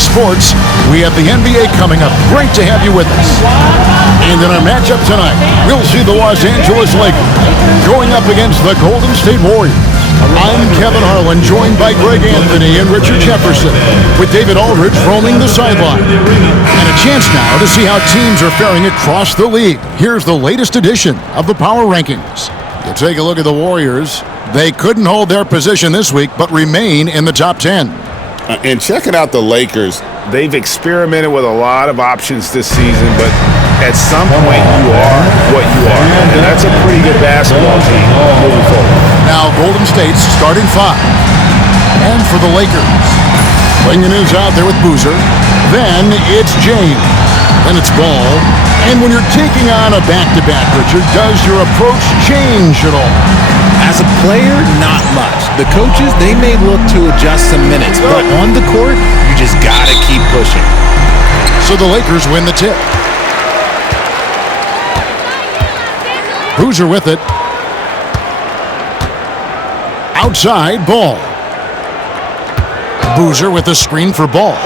Ep5 Sports. We have the NBA coming up. Great to have you with us. And in our matchup tonight, we'll see the Los Angeles Lakers going up against the Golden State Warriors. I'm Kevin Harlan, joined by Greg Anthony and Richard Jefferson, with David Aldridge roaming the sideline. And a chance now to see how teams are faring across the league. Here's the latest edition of the Power Rankings. You take a look at the Warriors. They couldn't hold their position this week, but remain in the top 10. And checking out the Lakers, they've experimented with a lot of options this season, but at some point you are what you are. And that's a pretty good basketball team moving forward. Now Golden State's starting 5. And for the Lakers, Klingon is out there with Boozer. Then it's James. Then it's Ball. And when you're taking on a back-to-back, Richard, does your approach change at all? As a player, not much. The coaches, they may look to adjust some minutes, but on the court, you just gotta keep pushing. So the Lakers win the tip. Boozer with it. Outside, Ball. Boozer with a screen for Ball.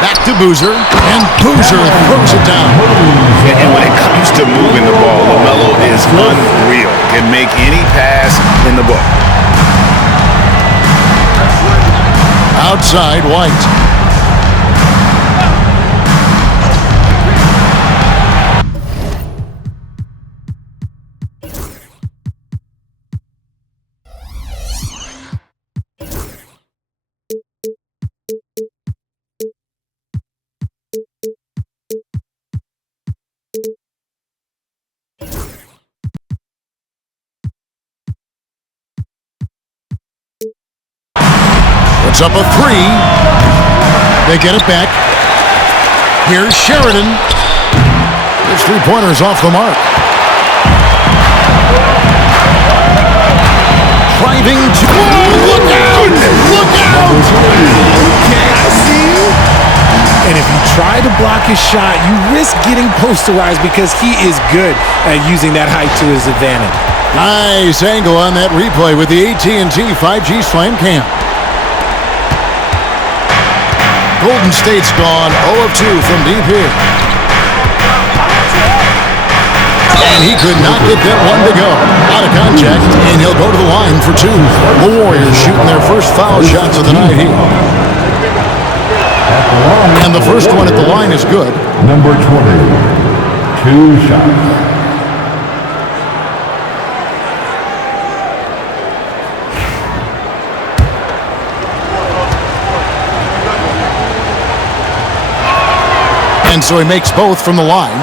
Back to Boozer, and Boozer throws it down. And when it comes to moving the ball, LaMelo is unreal. Can make any pass in the book. Outside, White. It's up a 3. They get it back. Here's Sheridan. His three-pointer's off the mark. Driving to... Look out! Look out! Okay, I see you. And if you try to block his shot, you risk getting posterized because he is good at using that height to his advantage. Nice angle on that replay with the AT&T 5G Slam Cam. Golden State's gone 0 of 2 from deep here. And he could not get that one to go. Out of contact, and he'll go to the line for 2. The Warriors shooting their first foul shots of the night here. And the first one at the line is good. Number 20, 2 shots. And so he makes both from the line.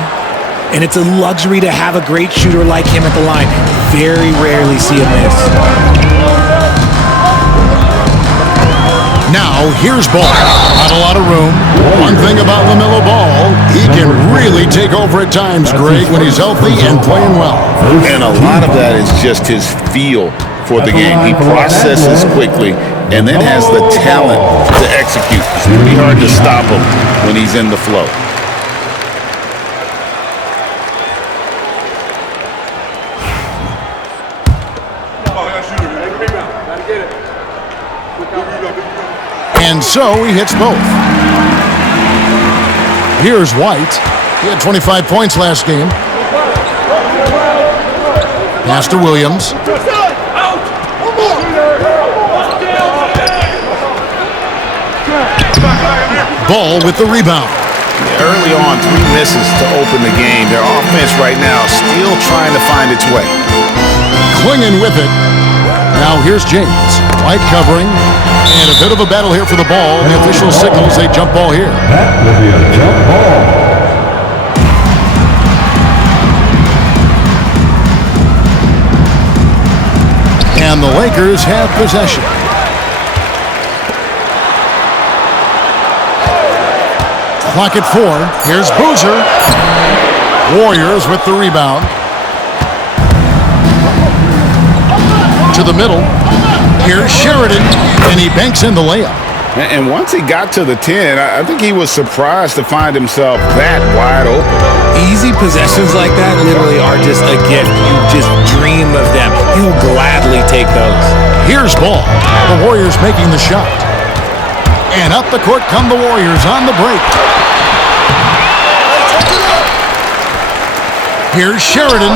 And it's a luxury to have a great shooter like him at the line. Very rarely see a miss. Now, here's Ball. Not a lot of room. One thing about LaMelo Ball, he can really take over at times, Greg, when he's healthy and playing well. And a lot of that is just his feel for the game. He processes quickly and then has the talent to execute. It's pretty hard to stop him when he's in the flow. And so he hits both. Here's White. He had 25 points last game. Pass to Williams. Ball with the rebound. Early on, 3 misses to open the game. Their offense right now still trying to find its way. Klingon with it. Now here's James. White covering. And a bit of a battle here for the ball. The official signals a jump ball here. That will be a jump ball. And the Lakers have possession. Clock at 4. Here's Boozer. Warriors with the rebound. To the middle. Here's Sheridan, and he banks in the layup. And once he got to the 10, I think he was surprised to find himself that wide open. Easy possessions like that literally are just a gift. You just dream of them. He'll gladly take those. Here's Ball. The Warriors making the shot. And up the court come the Warriors on the break. Here's Sheridan.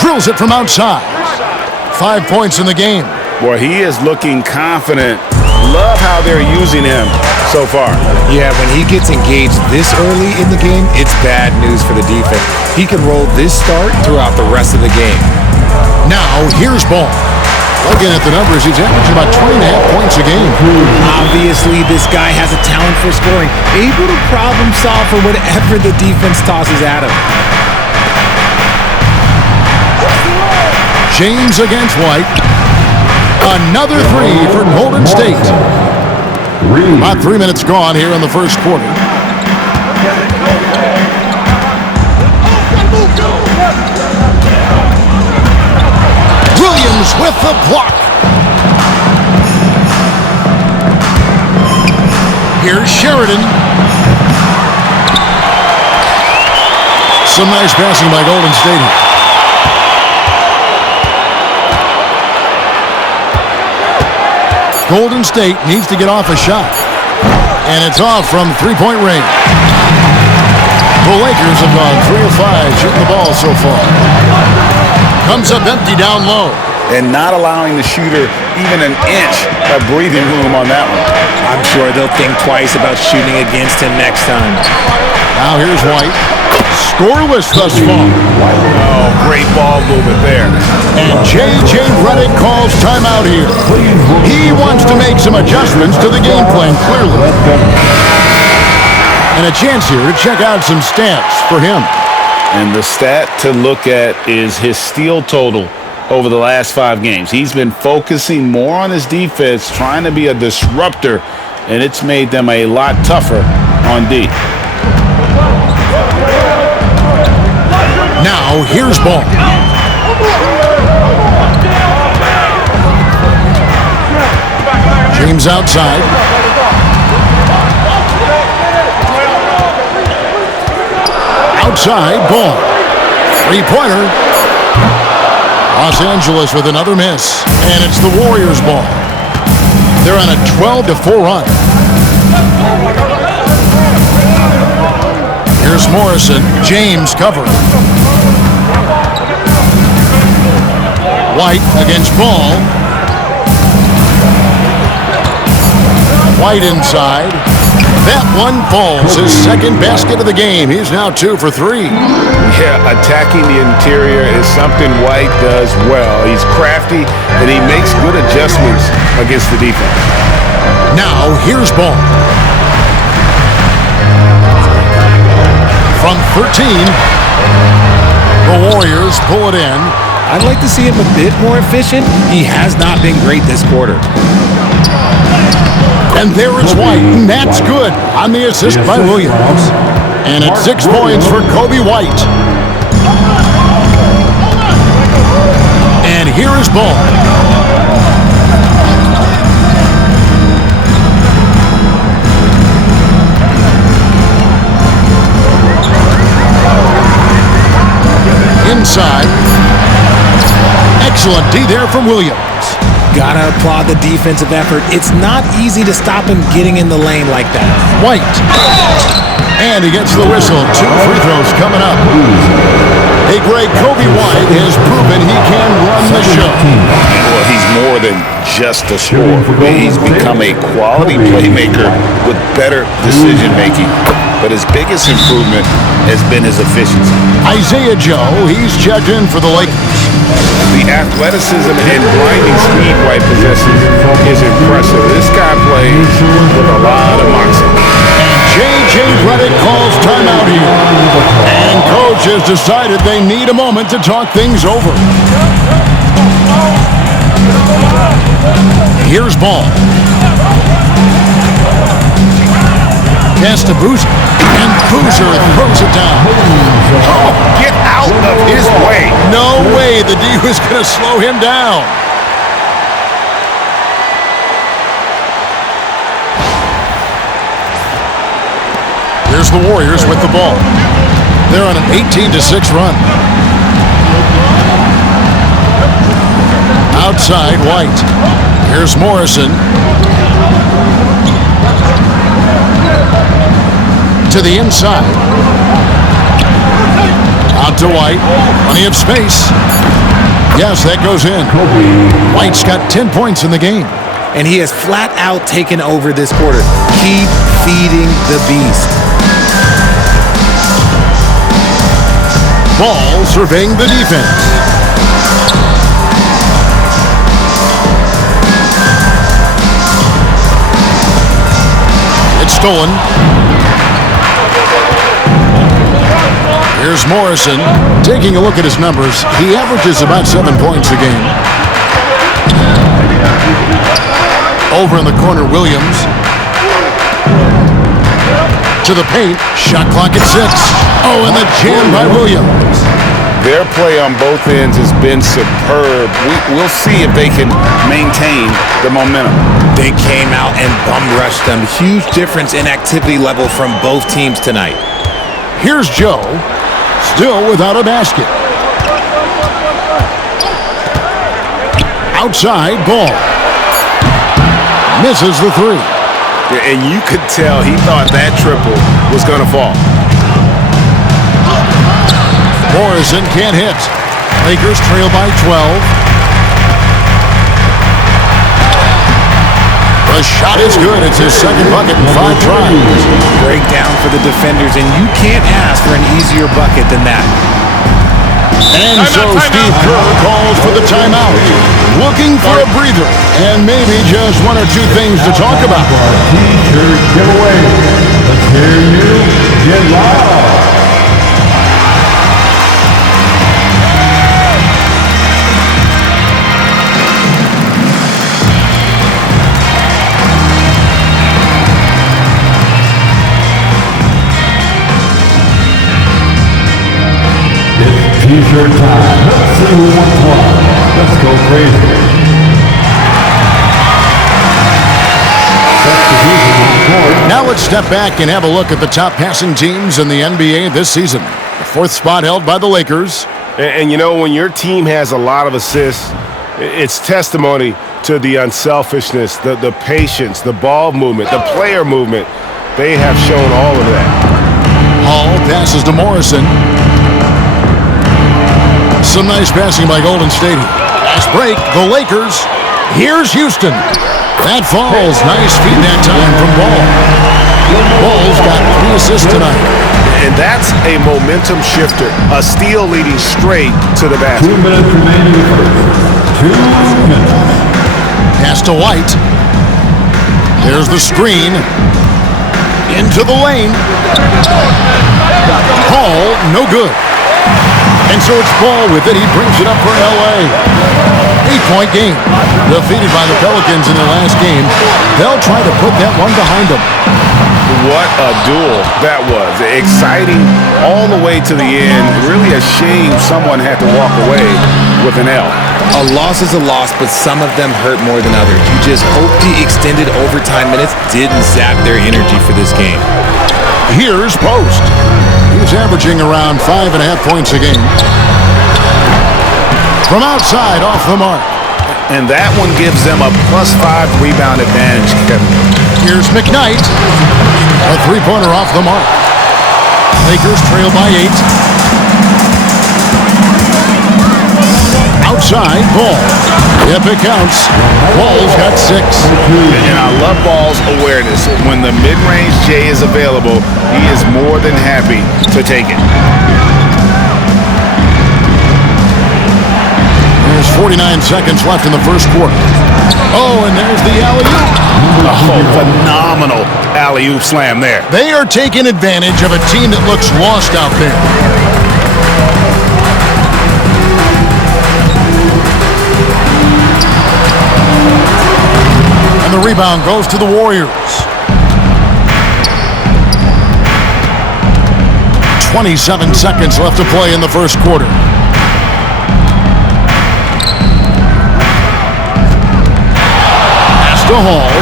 Drills it from outside. 5 points in the game. Boy, he is looking confident. Love how they're using him so far. Yeah, when he gets engaged this early in the game, it's bad news for the defense. He can roll this start throughout the rest of the game. Now, here's Ball. Looking at the numbers, he's averaging about 20.5 points a game. Obviously, this guy has a talent for scoring, able to problem solve for whatever the defense tosses at him. James against White. Another three for Golden State. About 3 minutes gone here in the first quarter. Williams with the block. Here's Sheridan. Some nice passing by Golden State. Golden State needs to get off a shot. And it's off from three-point range. The Lakers have gone 3 of 5 shooting the ball so far. Comes up empty down low. And not allowing the shooter even an inch of breathing room on that one. I'm sure they'll think twice about shooting against him next time. Now here's White. Scoreless thus far. Oh, great ball movement there. And J.J. Redick calls timeout here. He wants to make some adjustments to the game plan, clearly. And a chance here to check out some stats for him. And the stat to look at is his steal total over the last 5 games. He's been focusing more on his defense, trying to be a disruptor, and it's made them a lot tougher on D. Now, here's Ball. James outside. Outside, Ball. Three-pointer. Los Angeles with another miss. And it's the Warriors' ball. They're on a 12-4 run. Here's Morrison. James covering. White against Ball. White inside. That one falls. His second basket of the game. He's now 2 for 3. Yeah, attacking the interior is something White does well. He's crafty, and he makes good adjustments against the defense. Now, here's Ball. From 13, the Warriors pull it in. I'd like to see him a bit more efficient. He has not been great this quarter. And there is White, and that's good on the assist by Williams. And it's 6 points for Kobe White. And here is Ball. Inside. Excellent D there from Williams. Gotta applaud the defensive effort. It's not easy to stop him getting in the lane like that. White. And he gets the whistle. 2 free throws coming up. Hey, Greg, Kobe White has proven he can run the show. Well, he's more than just a scorer. He's become a quality playmaker with better decision-making. But his biggest improvement has been his efficiency. Isaiah Joe, he's checked in for the Lakers. The athleticism and blinding speed White possesses is impressive. This guy plays with a lot of moxie. J.J. Redick calls timeout here. And coach has decided they need a moment to talk things over. Here's Ball. Pass to Boozer. And Boozer throws it down. Oh, get out of his way. No way the D was going to slow him down. Here's the Warriors with the ball. They're on an 18-6 run. Outside, White. Here's Morrison. To the inside. Out to White. Plenty of space. Yes, that goes in. White's got 10 points in the game. And he has flat out taken over this quarter. Keep feeding the beast. Ball surveying the defense. It's stolen. Here's Morrison. Taking a look at his numbers, he averages about 7 points a game. Over in the corner, Williams. To the paint. Shot clock at 6. Oh, and the jam by Williams. Their play on both ends has been superb. We'll see if they can maintain the momentum. They came out and bum rushed them. Huge difference in activity level from both teams tonight. Here's Joe, still without a basket. Outside, Ball. Misses the three. And you could tell he thought that triple was going to fall. Morrison can't hit. Lakers trail by 12. The shot is good. It's his second bucket in 5 tries. Breakdown for the defenders, and you can't ask for an easier bucket than that. And so Steve Kerr calls for the timeout. Looking for a breather and maybe just 1 or 2 things to talk about. T-shirt giveaway. Let's hear you get loud. T-shirt time. Let's see who wants one. Let's go crazy. Now let's step back and have a look at the top passing teams in the NBA this season. The 4th spot held by the Lakers. And you know, when your team has a lot of assists, it's testimony to the unselfishness, the patience, the ball movement, the player movement. They have shown all of that. Hall passes to Morrison. Some nice passing by Golden State. Fast break, the Lakers. Here's Houston. That falls. Nice feed that time from Ball. Ball's got 3 assists tonight. And that's a momentum shifter. A steal leading straight to the basket. 2 minutes remaining in the first. 2 minutes. Pass to White. There's the screen. Into the lane. Ball, no good. And so it's Ball with it. He brings it up for L.A. 8-point game. Defeated by the Pelicans in their last game. They'll try to put that one behind them. What a duel that was. Exciting all the way to the end. Really a shame someone had to walk away with an L. A loss is a loss, but some of them hurt more than others. You just hope the extended overtime minutes didn't zap their energy for this game. Here's Post. He's averaging around 5.5 points a game. From outside, off the mark. And that one gives them a +5 rebound advantage, Kevin. Here's McKnight. A 3-pointer off the mark. Lakers trail by 8. Outside, Ball. If it counts, Ball's got 6. And I love Ball's awareness. When the mid-range J is available, he is more than happy to take it. There's 49 seconds left in the first quarter. Oh, and there's the alley-oop. Oh, phenomenal alley-oop slam there. They are taking advantage of a team that looks lost out there. And the rebound goes to the Warriors. 27 seconds left to play in the first quarter. Hall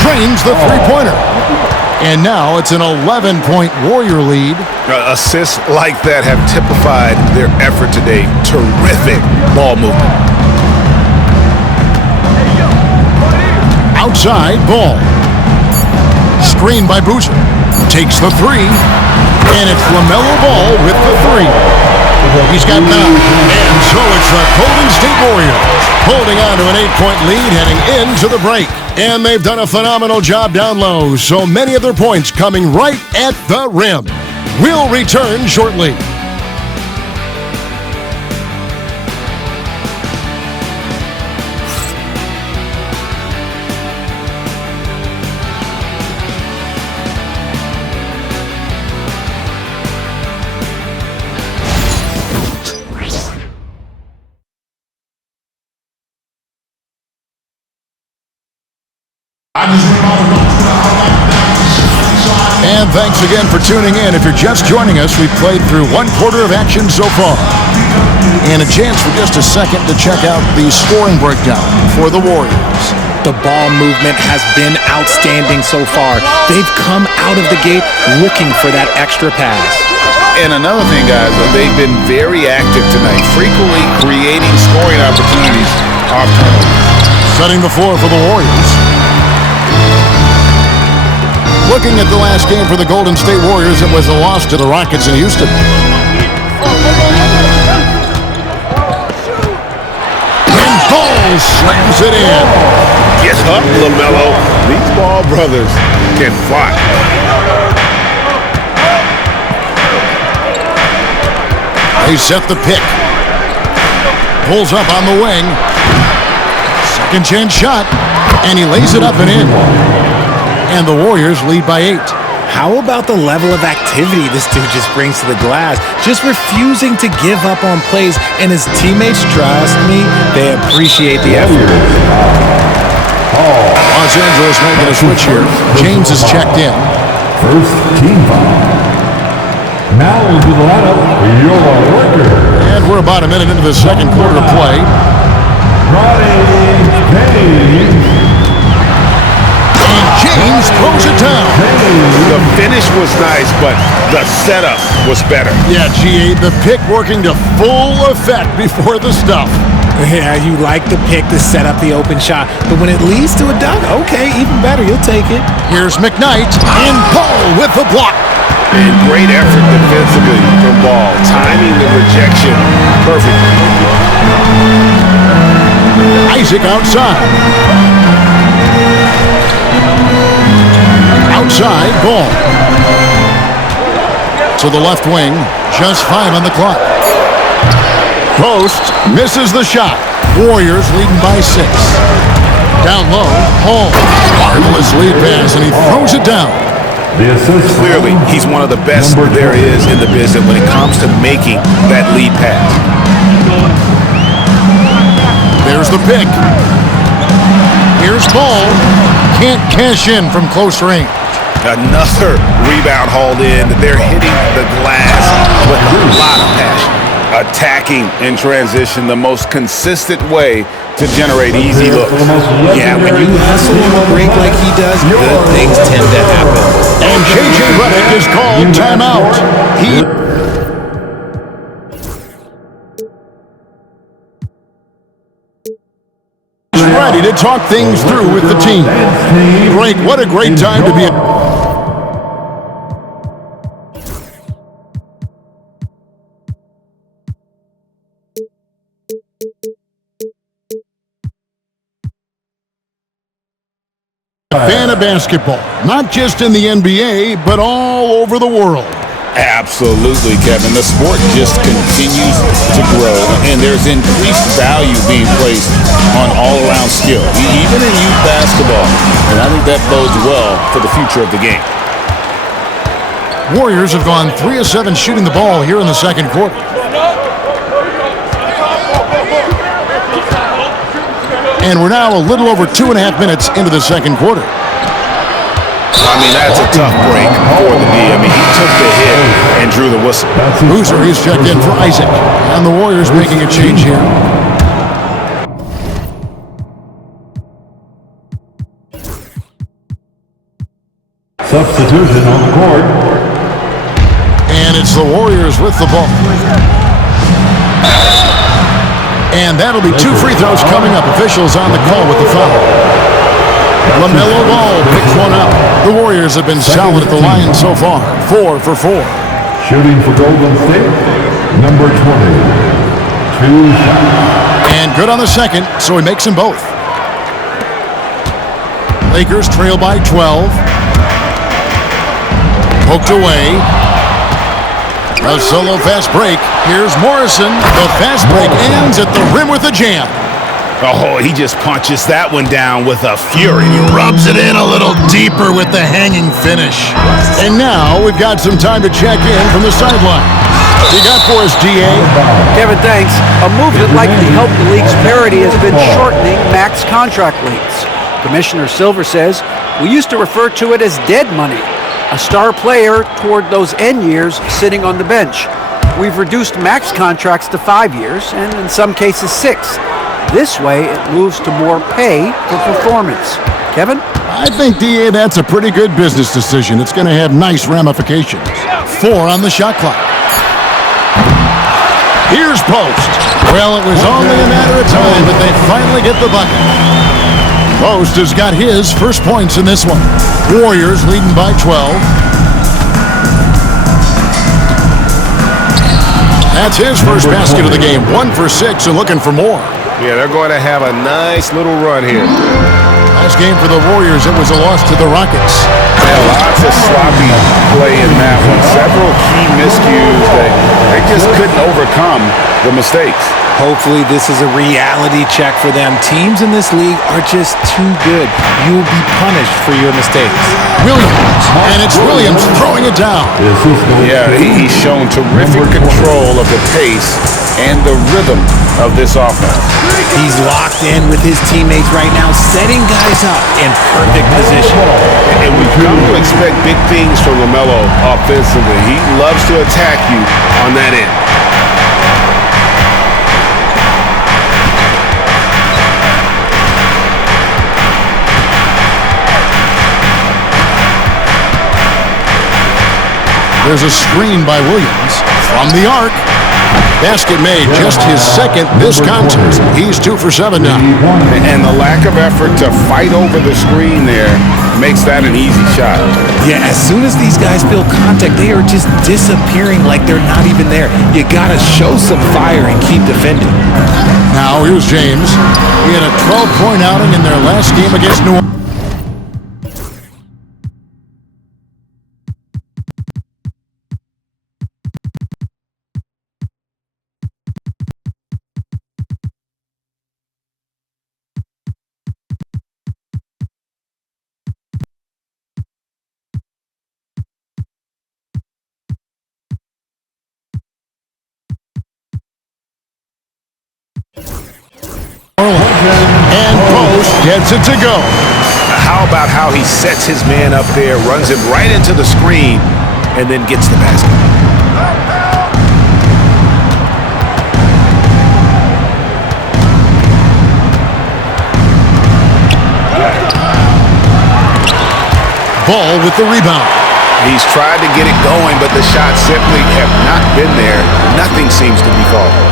drains the 3-pointer. And now it's an 11-point Warrior lead. Assists like that have typified their effort today. Terrific ball movement. Outside, Ball. Screen by Boozer. Takes the three, and it's LaMelo Ball with the three. He's got 9, and so it's the Golden State Warriors holding on to an 8-point lead heading into the break. And they've done a phenomenal job down low, so many of their points coming right at the rim. We'll return shortly. And thanks again for tuning in. If you're just joining us, we've played through 1/4 of action so far. And a chance for just a second to check out the scoring breakdown for the Warriors. The ball movement has been outstanding so far. They've come out of the gate looking for that extra pass. And another thing, guys, they've been very active tonight, frequently creating scoring opportunities off turnovers. Setting the floor for the Warriors. Looking at the last game for the Golden State Warriors, it was a loss to the Rockets in Houston. And Ball slams it in. Get up, LaMelo. These Ball brothers can fly. They set the pick. Pulls up on the wing. Second chance shot. And he lays it up and in. And the Warriors lead by 8. How about the level of activity this dude just brings to the glass? Just refusing to give up on plays, and his teammates, trust me, they appreciate the effort. Los Angeles making a switch here. James is checked in. First team foul. Now into the lineup, your worker. And we're about a minute into the second quarter of play. James throws it down. The finish was nice, but the setup was better. Yeah, GA, the pick working to full effect before the stuff. Yeah, you like the pick to set up the open shot, but when it leads to a dunk, okay, even better, you'll take it. Here's McKnight, and Ball with the block. And great effort defensively from Ball, timing the rejection perfectly. Isaac outside. Outside, Ball. To the left wing, just 5 on the clock. Post misses the shot. Warriors leading by 6. Down low, Hall. Marvelous lead pass, and he throws it down. Clearly, he's one of the best there is in the business when it comes to making that lead pass. There's the pick. Here's Ball. Can't cash in from close range. Another rebound hauled in. They're hitting the glass with a lot of passion. Attacking in transition, the most consistent way to generate easy looks. Yeah, when you hustle on a break like he does, good things tend to happen. And J.J. Redick is called timeout. He's ready to talk things through with the team. Great, what a great time to be a... fan of basketball, not just in the NBA, but all over the world. Absolutely, Kevin. The sport just continues to grow, and there's increased value being placed on all-around skill, even in youth basketball. And I think that bodes well for the future of the game. Warriors have gone 3 of 7 shooting the ball here in the second quarter. And we're now a little over 2.5 minutes into the second quarter. I mean, that's a tough break for the D. I mean, he took the hit and drew the whistle. Boozer, he's checked in for Isaac. And the Warriors making a change here. Substitution on the court. And it's the Warriors with the ball. And that'll be 2 free throws coming up. Officials on the call with the foul. LaMelo Ball picks one up. The Warriors have been solid at the line so far. 4 for 4. Shooting for Golden State, number 20. 2 shots. And good on the second, so he makes them both. Lakers trail by 12. Poked away. A solo fast break. Here's Morrison. The fast break ends at the rim with a jam. Oh, he just punches that one down with a fury. He rubs it in a little deeper with the hanging finish. And now we've got some time to check in from the sideline. You got for us, DA? Kevin, thanks. A move that likely helped the league's parity has been shortening max contract lengths. Commissioner Silver says, we used to refer to it as dead money, a star player toward those end years sitting on the bench. We've reduced max contracts to 5 years, and in some cases 6. This way, it moves to more pay for performance. Kevin? I think, DA, that's a pretty good business decision. It's going to have nice ramifications. 4 on the shot clock. Here's Post. Well, it was only a matter of time, but they finally get the bucket. Post has got his first points in this one. Warriors leading by 12. That's his first basket of the game. 1 for 6 and looking for more. Yeah, they're going to have a nice little run here. Last game for the Warriors, it was a loss to the Rockets. Yeah, lots of sloppy play in that one. Several key miscues that they just couldn't overcome the mistakes. Hopefully this is a reality check for them. Teams in this league are just too good. You will be punished for your mistakes. Williams, and it's Williams throwing it down. Yeah, he's shown terrific control of the pace and the rhythm of this offense. He's locked in with his teammates right now, setting guys up in perfect position. And we've come to expect big things from LaMelo offensively. He loves to attack you on that end. There's a screen by Williams from the arc. Basket made, just his second this contest. He's 2 for 7 now. And the lack of effort to fight over the screen there makes that an easy shot. Yeah, as soon as these guys feel contact, they are just disappearing like they're not even there. You gotta show some fire and keep defending. Now here's James. He had a 12-point outing in their last game against New Orleans. And Post gets it to go. How about how he sets his man up there, runs him right into the screen, and then gets the basket. Ball with the rebound. He's tried to get it going, but the shots simply have not been there. Nothing seems to be falling.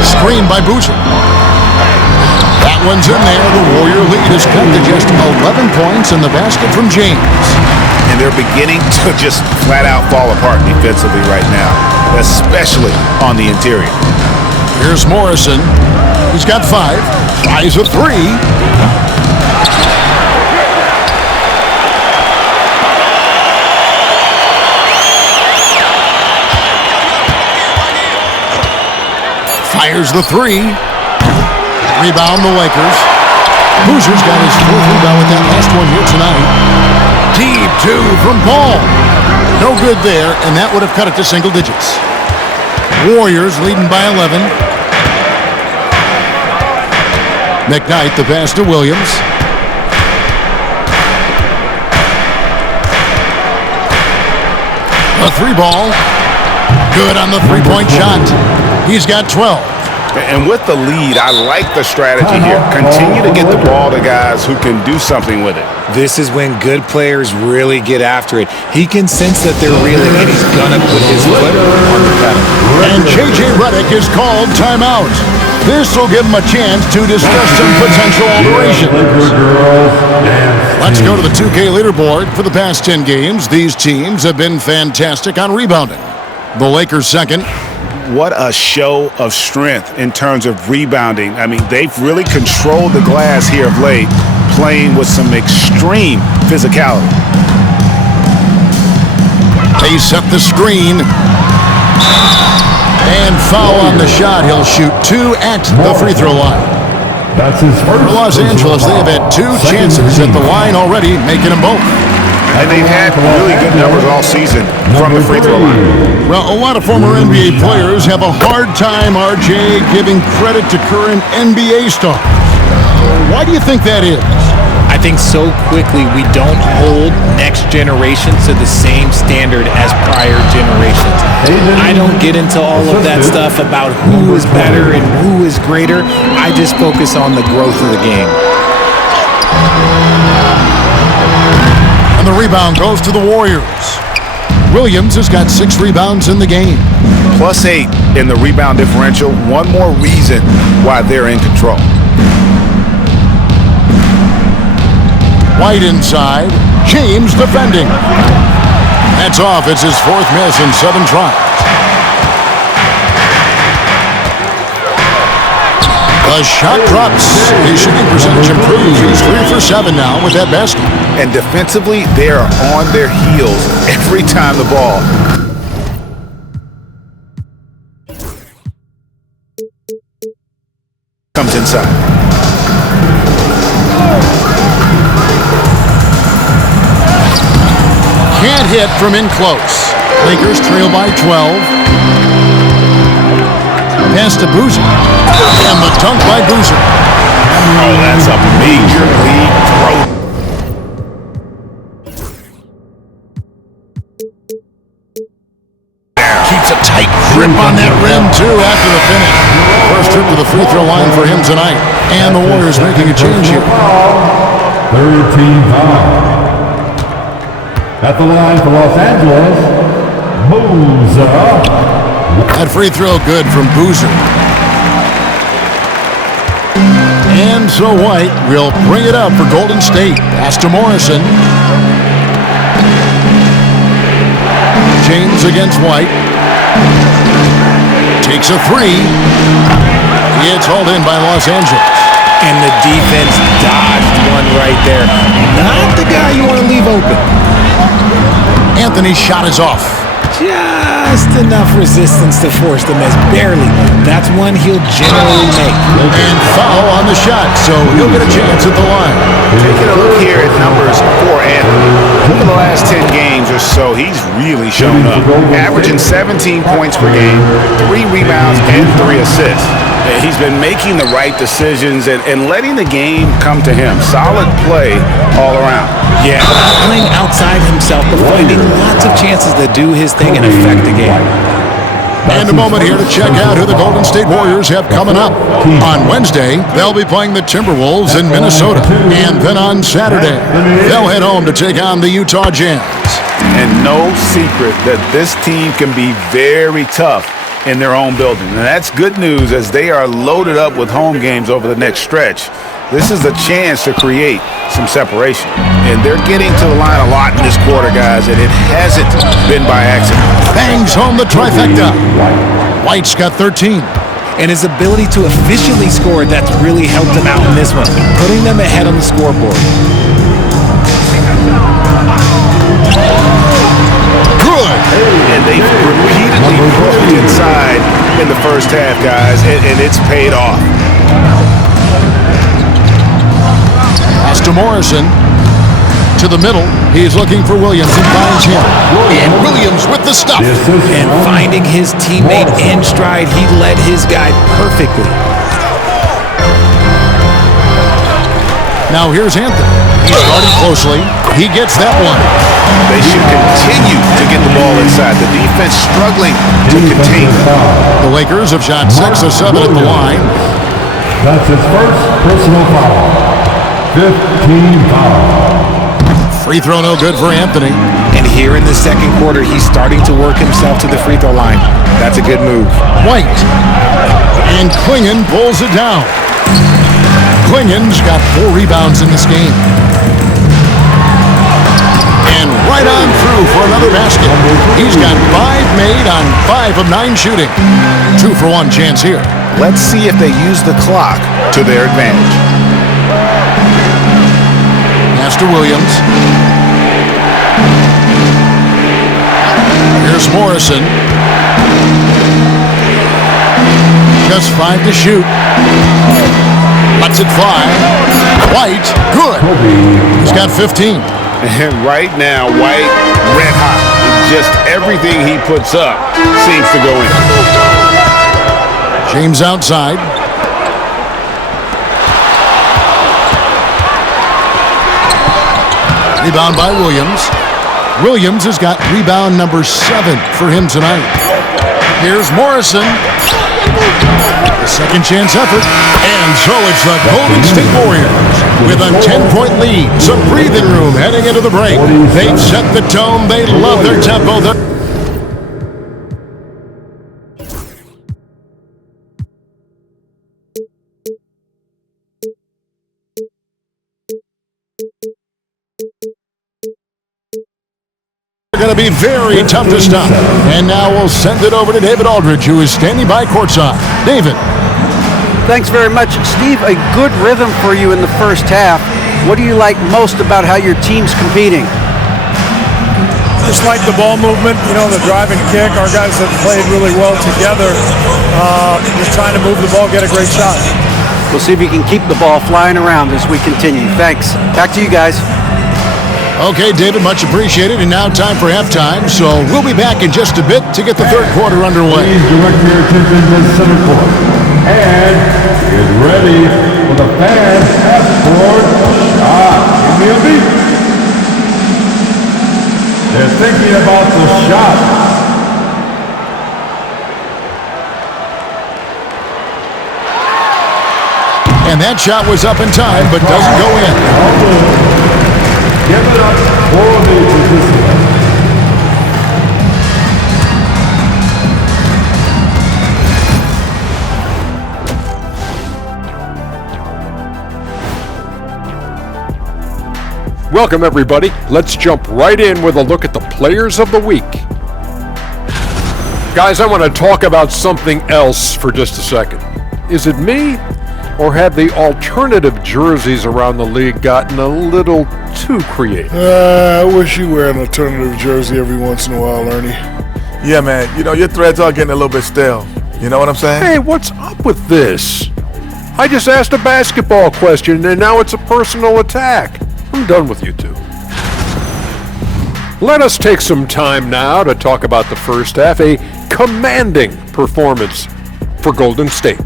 Screen by Boozer. That one's in there. The Warrior lead is cut to just 11 points in the basket from James. And they're beginning to just flat out fall apart defensively right now, especially on the interior. Here's Morrison. He's got 5. Tries a 3. Fires the 3. Rebound the Lakers. Boozer's got his 4th rebound with that last one here tonight. Deep 2 from Ball. No good there, and that would have cut it to single digits. Warriors leading by 11. McKnight the pass to Williams. A 3 ball. Good on the 3-point shot. He's got 12. And with the lead, I like the strategy here. Continue to get the ball to guys who can do something with it. This is when good players really get after it. He can sense that they're reeling, and he's gonna put his foot on the pedal. And J.J. Redick is called timeout. This will give them a chance to discuss some potential alterations. Let's go to the 2K leaderboard. For the past 10 games, these teams have been fantastic on rebounding. The Lakers second. What a show of strength in terms of rebounding. I mean, they've really controlled the glass here of late, playing with some extreme physicality. They set the screen. And foul on the shot. He'll shoot 2 at the free throw line. That's his first. For Los Angeles, they have had 2 chances at the line already, making them both. And they've had really good numbers all season from the free throw line. Well, a lot of former NBA players have a hard time, RJ, giving credit to current NBA stars. Why do you think that is? I think so quickly we don't hold next generation to the same standard as prior generations. I don't get into all of that stuff about who is better and who is greater. I just focus on the growth of the game. And the rebound goes to the Warriors. Williams has got 6 rebounds in the game. +8 in the rebound differential. One more reason why they're in control. White inside. James defending. That's off. It's his 4th miss in 7 tries. The shot drops. His shooting percentage improves. He's 3 for 7 now with that basket. And defensively, they are on their heels every time the ball comes inside. Can't hit from in close. Lakers trail by 12. Pass to Boozer. And the dunk by Boozer. Oh, that's a major league throw. Keeps a tight grip on that rim, too, after the finish. First trip to the free throw line for him tonight. And the Warriors making a change here. Third team foul. At the line for Los Angeles, Boozer. That free throw good from Boozer. And so White will bring it up for Golden State. Pass to Morrison. James against White. Takes a 3. It's hauled in by Los Angeles. And the defense dodged one right there. Not the guy you want to leave open. Anthony's shot is off. Just enough resistance to force the miss. Barely. That's one he'll generally make. And foul on the shot, so he'll get a chance at the line. Taking a look here at numbers for Anthony. Over the last 10 games or so, he's really shown up. Averaging 17 points per game, 3 rebounds, and 3 assists. He's been making the right decisions and letting the game come to him. Solid play all around. Yeah, playing outside himself, but finding lots of chances to do his thing and affect the game. And a moment here to check out who the Golden State Warriors have coming up. On Wednesday, they'll be playing the Timberwolves in Minnesota. And then on Saturday, they'll head home to take on the Utah Jazz. And no secret that this team can be very tough in their own building. And that's good news as they are loaded up with home games over the next stretch. This is a chance to create some separation. And they're getting to the line a lot in this quarter, guys, and it hasn't been by accident. Bangs home the trifecta. White's got 13. And his ability to efficiently score, that's really helped him out in this one, putting them ahead on the scoreboard. Good. And they've repeatedly pushed inside in the first half, guys, and it's paid off. Pass to Morrison. To the middle. He's looking for Williams and finds him. And Williams with the stuff. And finding his teammate in stride, he led his guy perfectly. Now here's Anthony. He's guarded closely. He gets that one. They should continue to get the ball inside. The defense struggling to contain them. The Lakers have shot 6 of 7 at the line. That's his first personal foul. 15 foul. Free throw no good for Anthony. And here in the second quarter, he's starting to work himself to the free throw line. That's a good move. White. And Klingon pulls it down. Klingon's got 4 rebounds in this game. And right on through for another basket. He's got 5 made on 5 of 9 shooting. 2 for 1 chance here. Let's see if they use the clock to their advantage. Pass to Williams. Here's Morrison. Just 5 to shoot. Lets it fly. White, good. He's got 15. And right now, White, red hot. Just everything he puts up seems to go in. James outside. Rebound by Williams. Williams has got rebound number 7 for him tonight. Here's Morrison. The second chance effort. And so it's the Golden State Warriors with a 10-point lead. Some breathing room heading into the break. They've set the tone. They love their tempo. Going to be very tough to stop. And now we'll send it over to David Aldridge, who is standing by courtside. David. Thanks very much. Steve, a good rhythm for you in the first half. What do you like most about how your team's competing? Just like the ball movement, the drive and kick. Our guys have played really well together. Just trying to move the ball, get a great shot. We'll see if you can keep the ball flying around as we continue. Thanks. Back to you guys. Okay, David, much appreciated. And now time for halftime. So we'll be back in just a bit to get the third quarter underway. Please direct your attention to the center court. And get ready for the fast half-court shot. Give me a beat. They're thinking about the shot. And that shot was up in time, but doesn't go in. Give it up for the participants. Welcome, everybody. Let's jump right in with a look at the players of the week. Guys, I want to talk about something else for just a second. Is it me, or have the alternative jerseys around the league gotten a little too creative? I wish you wear an alternative jersey every once in a while, Ernie. Yeah, man. Your threads are getting a little bit stale. You know what I'm saying? Hey, what's up with this? I just asked a basketball question, and now it's a personal attack. I'm done with you two. Let us take some time now to talk about the first half, a commanding performance for Golden State.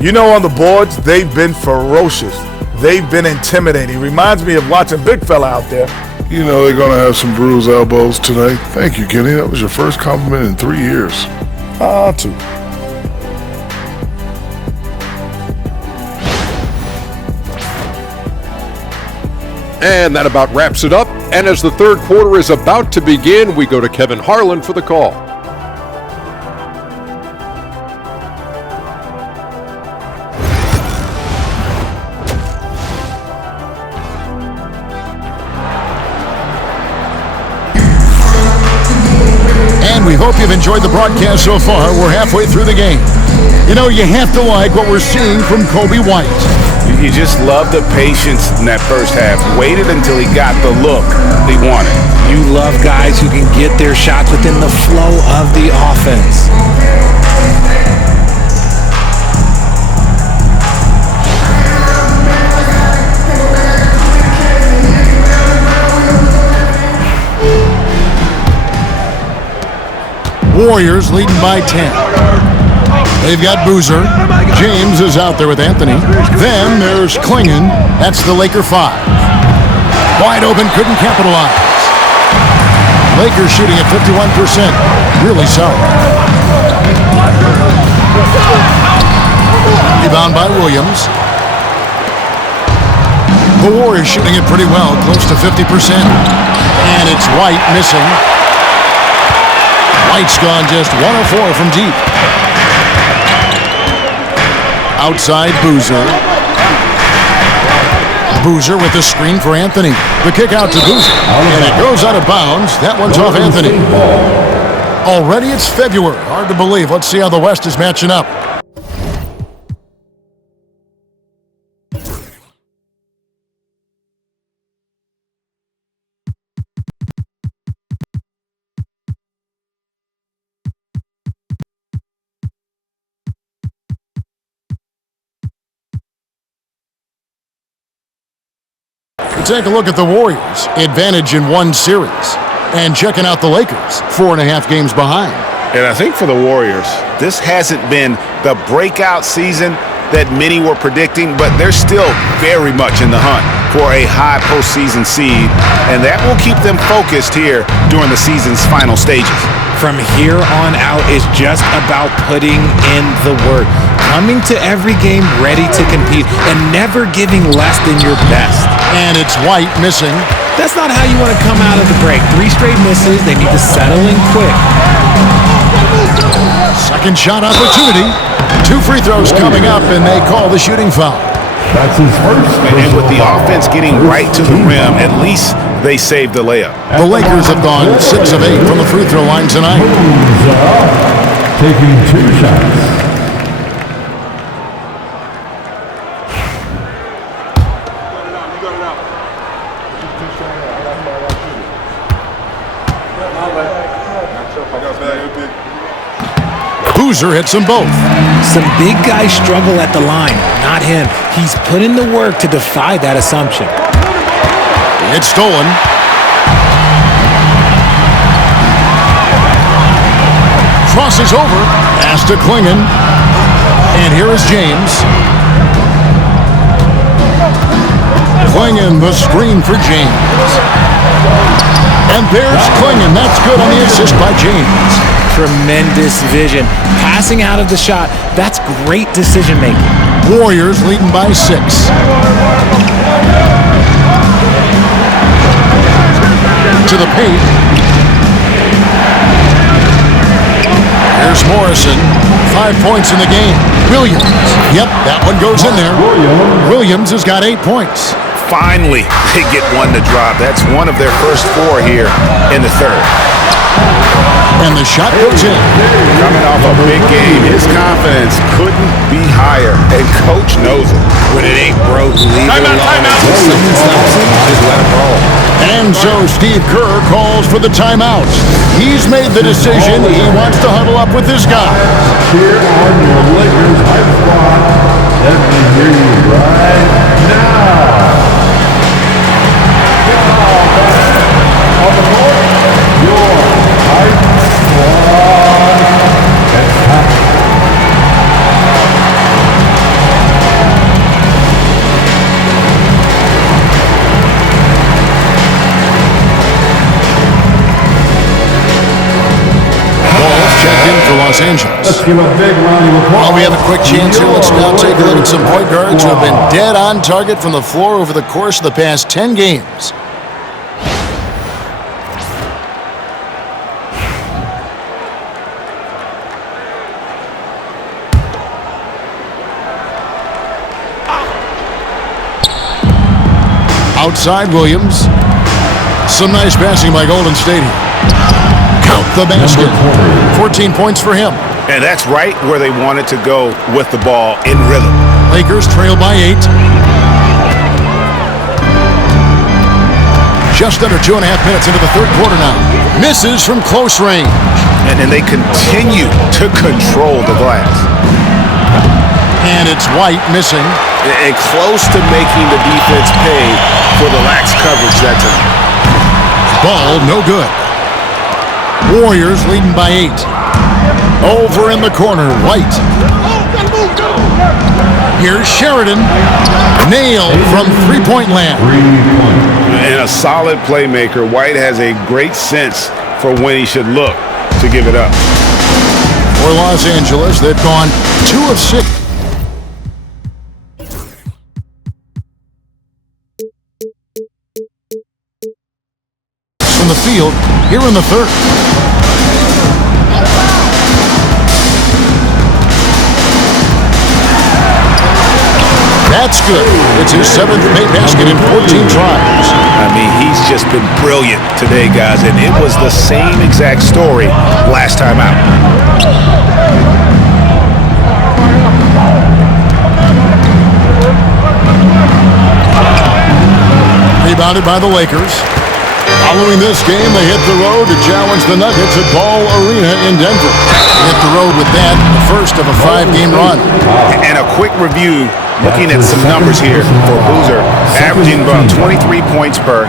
On the boards, they've been ferocious. They've been intimidating. Reminds me of watching Big Fella out there. They're going to have some bruised elbows tonight. Thank you, Kenny. That was your first compliment in 3 years. 2. And that about wraps it up. And as the third quarter is about to begin, we go to Kevin Harlan for the call. And we hope you've enjoyed the broadcast so far. We're halfway through the game. You have to like what we're seeing from Kobe White. You just love the patience in that first half. Waited until he got the look he wanted. You love guys who can get their shots within the flow of the offense. Warriors leading by 10. They've got Boozer. James is out there with Anthony. Then there's Klingon. That's the Laker 5. Wide open, couldn't capitalize. Lakers shooting at 51%. Really solid. Rebound by Williams. The Warriors shooting it pretty well, close to 50%. And it's White missing. White's gone just 1 of 4 from deep. Outside Boozer. Boozer with the screen for Anthony. The kick out to Boozer. And it goes out of bounds. That one's off Anthony. Already it's February. Hard to believe. Let's see how the West is matching up. Take a look at the Warriors. Advantage in 1 series. And checking out the Lakers. 4.5 games behind. And I think for the Warriors, this hasn't been the breakout season that many were predicting, but they're still very much in the hunt for a high postseason seed, and that will keep them focused here during the season's final stages. From here on out is just about putting in the work. Coming to every game ready to compete and never giving less than your best. And it's White missing. That's not how you want to come out of the break. 3 straight misses. They need to settle in quick. Second shot opportunity. 2 free throws coming up, and they call the shooting foul. That's his first. And with the offense getting right to the rim, at least they saved the layup. The Lakers have gone 6 of 8 from the free throw line tonight. Taking 2 shots. Boozer hits them both. Some big guys struggle at the line, not him. He's put in the work to defy that assumption. It's stolen. Crosses over. Pass to Klingon. And here is James. Klingon, the screen for James. And there's Klingon. That's good on the assist by James. Tremendous vision. Passing out of the shot, that's great decision making. Warriors leading by 6. To the paint. Here's Morrison. 5 points in the game. Williams. Yep, that one goes in there. Williams has got 8 points. Finally, they get one to drop. That's one of their first 4 here in the third. And the shot goes in. Coming off a big game, his confidence couldn't be higher, and coach knows it. When it ain't broke, leave it alone. Until someone stops it, just let it roll. And so Steve Kerr calls for the timeout. He's made the decision. He wants to huddle up with his guys. Here on your Lakers hype squad. Let me hear you right now. On the court, your hype squad. Los Angeles. Let's give a big round of applause. While we have a quick chance here, let's now take a look at some point guards who have been dead on target from the floor over the course of the past 10 games. Outside Williams. Some nice passing by Golden State here. Count the basket. 14 points for him. And that's right where they wanted to go with the ball in rhythm. Lakers trail by 8. Just under 2.5 minutes into the third quarter now. Misses from close range. And they continue to control the glass. And it's White missing. And close to making the defense pay for the lax coverage that time. Ball no good. Warriors leading by 8. Over in the corner, White. Here's Sheridan. Nailed from three-point land. And a solid playmaker. White has a great sense for when he should look to give it up. For Los Angeles, they've gone 2 of 6. From the field here in the third. That's good. It's his 7th pay basket in 14 tries. I mean, he's just been brilliant today, guys, and it was the same exact story last time out. Rebounded by the Lakers. Following this game, they hit the road to challenge the Nuggets at Ball Arena in Denver. Hit the road with that, the first of a 5-game run. And a quick review, looking at some numbers here for Boozer, averaging about 23 points per.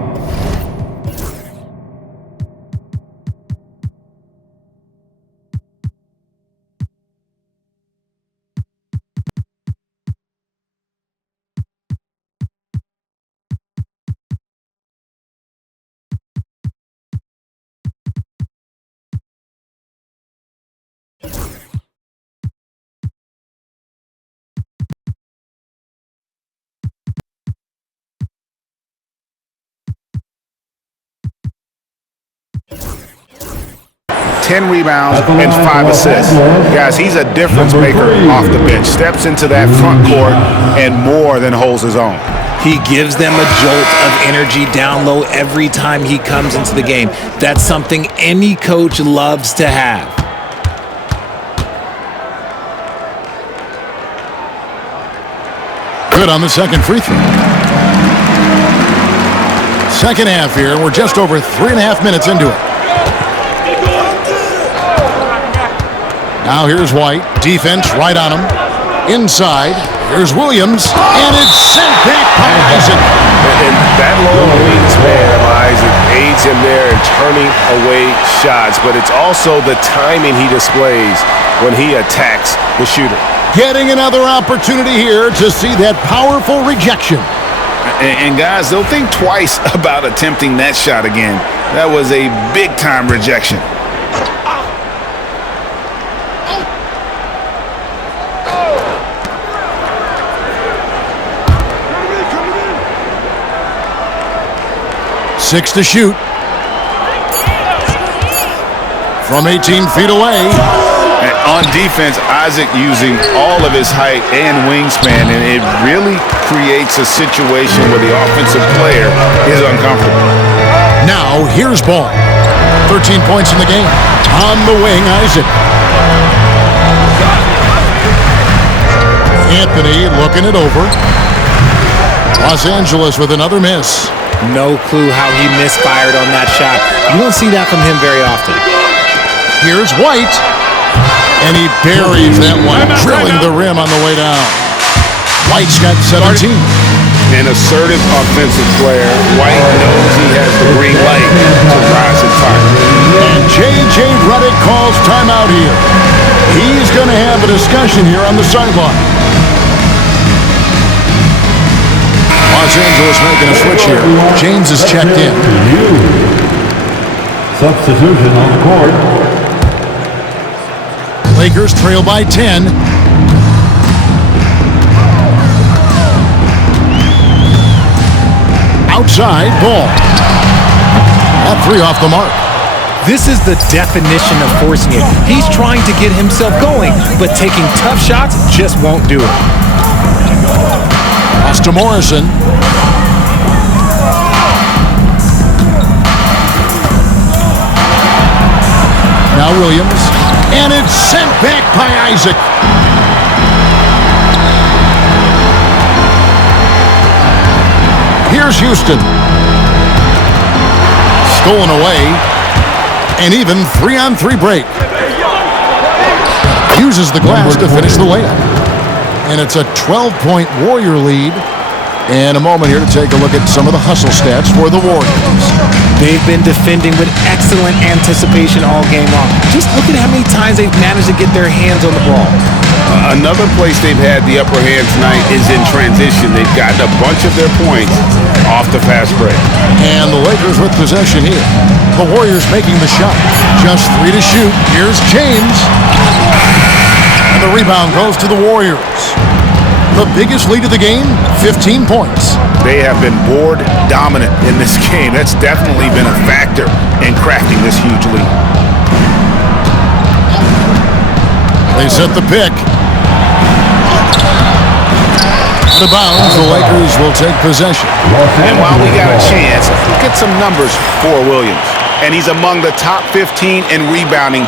Ten rebounds and 5 assists. Guys, he's a difference maker off the bench. Steps into that front court and more than holds his own. He gives them a jolt of energy down low every time he comes into the game. That's something any coach loves to have. Good on the second free throw. Second half here, and we're just over 3.5 minutes into it. Now here's White. Defense right on him. Inside. Here's Williams. And it's sent back by Isaac. And that long wingspan of Isaac aids him there in turning away shots. But it's also the timing he displays when he attacks the shooter. Getting another opportunity here to see that powerful rejection. And guys, they'll think twice about attempting that shot again. That was a big-time rejection. Six to shoot. From 18 feet away. And on defense, Isaac using all of his height and wingspan, and it really creates a situation where the offensive player is uncomfortable. Now, here's Ball. 13 points in the game. On the wing, Isaac. Anthony looking it over. Los Angeles with another miss. No clue how he misfired on that shot. You don't see that from him very often. Here's White. And he buries that one, drilling the rim on the way down. White's got 17. An assertive offensive player. White knows he has the green light to rise and fire. And J.J. Redick calls timeout here. He's going to have a discussion here on the sideline. Los Angeles making a switch here. James is checked in. Substitution on the court. Lakers trail by 10. Outside, Ball. That three off the mark. This is the definition of forcing it. He's trying to get himself going, but taking tough shots just won't do it. Pass to Morrison. Now Williams. And it's sent back by Isaac. Here's Houston. Stolen away. An even 3-on-3 break. Uses the glass to finish the layup. And it's a 12-point Warrior lead. And a moment here to take a look at some of the hustle stats for the Warriors. They've been defending with excellent anticipation all game long. Just look at how many times they've managed to get their hands on the ball. Another place they've had the upper hand tonight is in transition. They've gotten a bunch of their points off the fast break. And the Lakers with possession here. The Warriors making the shot. Just 3 to shoot. Here's James. And the rebound goes to the Warriors. The biggest lead of the game, 15 points. They have been board dominant in this game. That's definitely been a factor in huge lead. They set the pick. Out of bounds, the Lakers will take possession. And while we got a chance, look at some numbers for Williams. And he's among the top 15 in rebounding.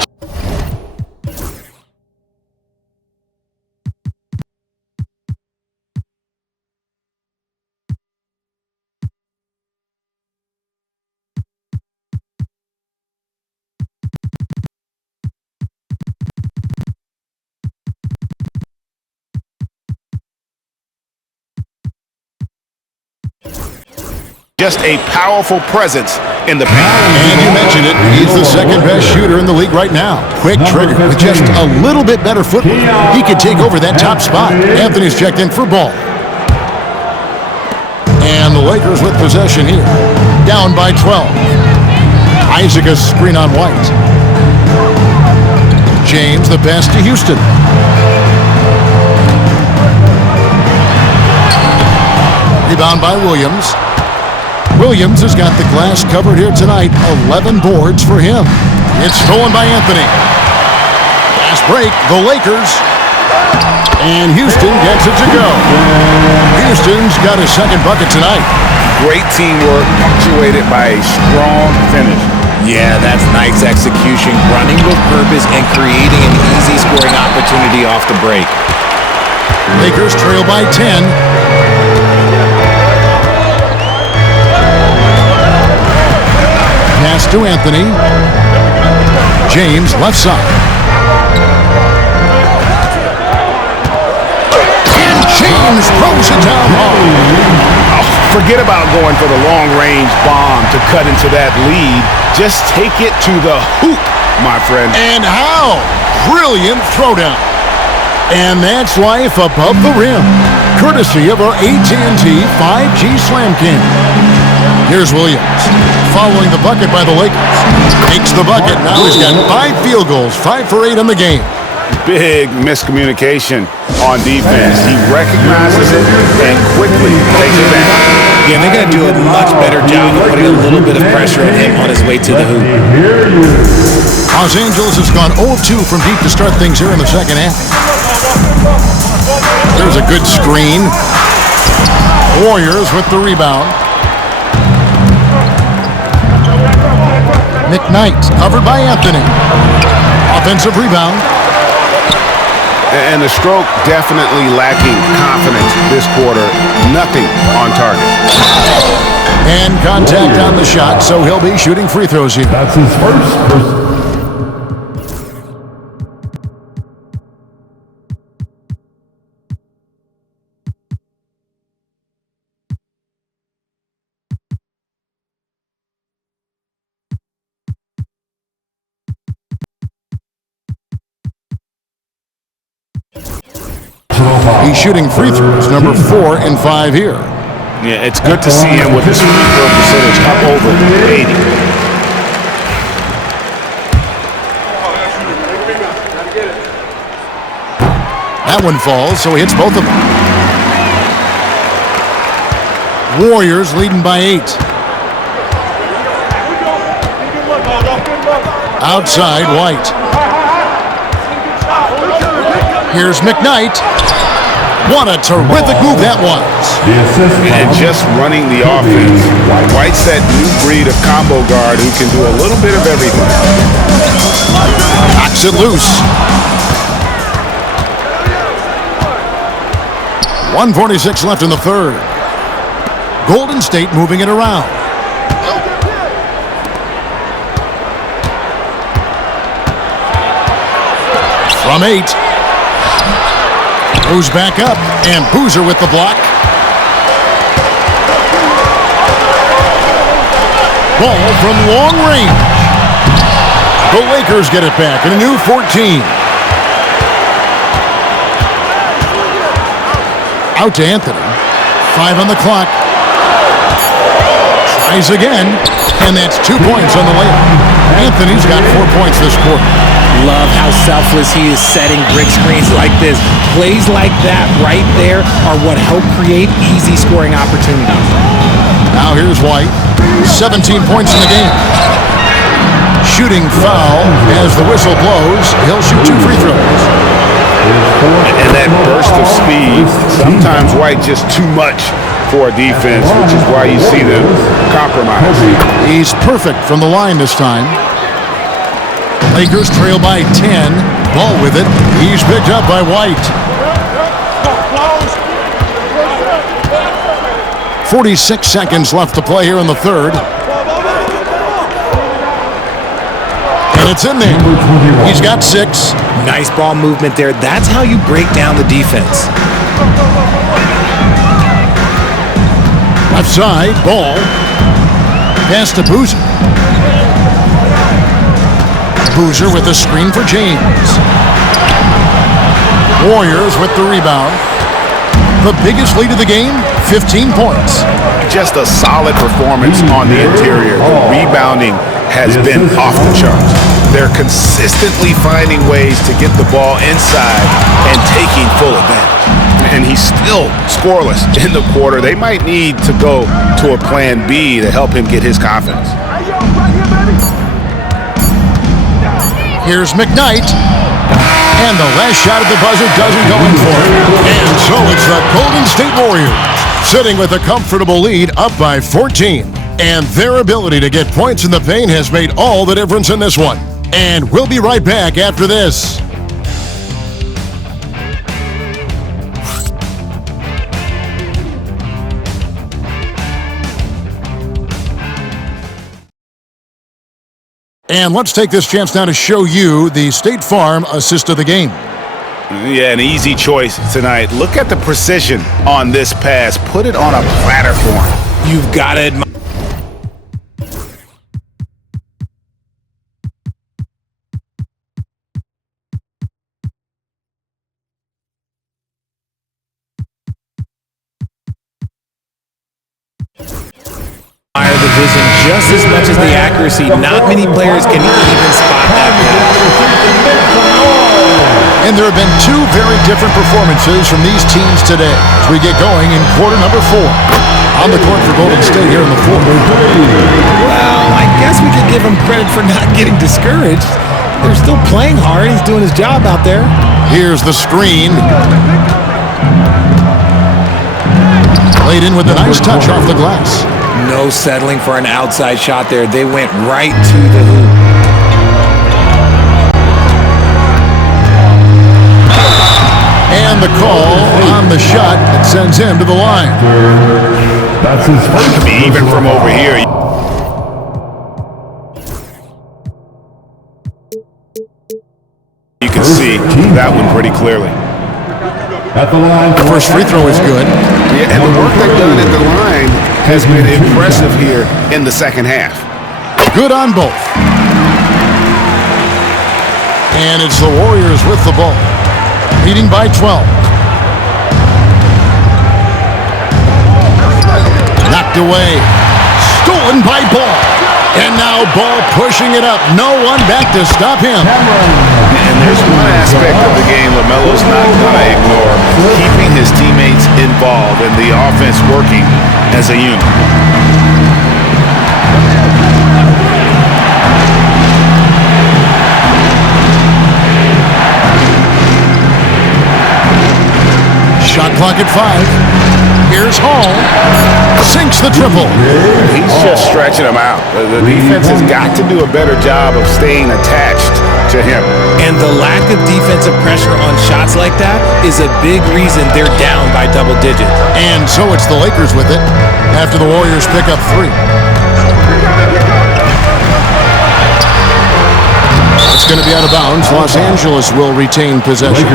Just a powerful presence in the paint. And you mentioned it, he's the second best shooter in the league right now. Quick trigger with just a little bit better footwork. He could take over that top spot. Anthony's checked in for ball. And the Lakers with possession here. Down by 12. Isaac a screen on White. James the pass to Houston. Rebound by Williams. Williams has got the glass covered here tonight. 11 boards for him. It's stolen by Anthony. Fast break, the Lakers. And Houston gets it to go. Houston's got his second bucket tonight. Great teamwork punctuated by a strong finish. Yeah, that's nice execution, running with purpose and creating an easy scoring opportunity off the break. Lakers trail by 10. Pass to Anthony. James left side. And James throws it down hard. Oh, forget about going for the long-range bomb to cut into that lead. Just take it to the hoop, my friend. And how? Brilliant throwdown. And that's life above the rim, courtesy of our AT&T 5G Slam Cam. Here's Williams, following the bucket by the Lakers. Takes the bucket. Now he's got 5 field goals, 5 for 8 in the game. Big miscommunication on defense. He recognizes it and quickly takes it back. Yeah, they're going to do a much better job of putting a little bit of pressure on him on his way to the hoop. Los Angeles has gone 0-2 from deep to start things here in the second half. There's a good screen. Warriors with the rebound. McKnight covered by Anthony. Offensive rebound. And the stroke definitely lacking confidence this quarter. Nothing on target. And contact on the shot, so he'll be shooting free throws here. That's his first. He's shooting free throws, number 4 and 5 here. Yeah, it's good to see him with his free throw percentage up over 80. That one falls, so he hits both of them. Warriors leading by 8. Outside, White. Here's McKnight. What a terrific move that was. And just running the offense. White's that new breed of combo guard who can do a little bit of everything. Knocks it loose. 1:46 left in the third. Golden State moving it around. From 8. Goes back up, and Boozer with the block. Ball from long range. The Lakers get it back in a new 14. Out to Anthony. 5 on the clock. Tries again, and that's 2 points on the layup. Anthony's got 4 points this quarter. Love how selfless he is setting brick screens like this. Plays like that right there are what help create easy scoring opportunities. Now here's White. 17 points in the game. shooting foul. As the whistle blows, he'll shoot 2 free throws. And that burst of speed, sometimes White just too much for a defense, which is why you see them compromise. He's perfect from the line this time. Lakers trail by 10. Ball with it. He's picked up by White. 46 seconds left to play here in the third. And it's in there. He's got 6. Nice ball movement there. That's how you break down the defense. Left side, ball. Pass to Boozer. Boozer with a screen for James. Warriors with the rebound. The biggest lead of the game, 15 points. Just a solid performance on the interior. The rebounding has been off the charts. They're consistently finding ways to get the ball inside and taking full advantage. And he's still scoreless in the quarter. They might need to go to a plan B to help him get his confidence. Here's McKnight. And the last shot at the buzzer doesn't go in for it. And so it's the Golden State Warriors sitting with a comfortable lead up by 14. And their ability to get points in the paint has made all the difference in this one. And we'll be right back after this. And let's take this chance now to show you the State Farm assist of the game. Yeah, an easy choice tonight. Look at the precision on this pass. Put it on a platter for him. You've got to admire. The vision just as much as the accuracy. Not many players can even spot that pass. And there have been 2 very different performances from these teams today as we get going in quarter number 4. On the court for Golden State here in the fourth. Well, I guess we could give him credit for not getting discouraged. They're still playing hard. He's doing his job out there. Here's the screen. Laid in with a nice touch off the glass. No settling for an outside shot there. They went right to the hoop. And the call on the shot that sends him to the line. That's his first. Even from over here. You can see that one pretty clearly. At the line. The first free throw is good. Yeah, and the work they've done at the line has been impressive here in the second half. Good on both. And it's the Warriors with the ball, leading by 12. Knocked away. Stolen by Ball. And now Ball pushing it up. No one back to stop him. And there's one aspect of the game LaMelo's not going to ignore. Keeping his teammates involved and the offense working as a unit. Shot clock at 5. Here's Hall. Sinks the triple. He's just stretching them out. The defense has got to do a better job of staying attached to him. And the lack of defensive pressure on shots like that is a big reason they're down by double digits. And so it's the Lakers with it after the Warriors pick up 3. It's going to be out of bounds. Los Angeles will retain possession.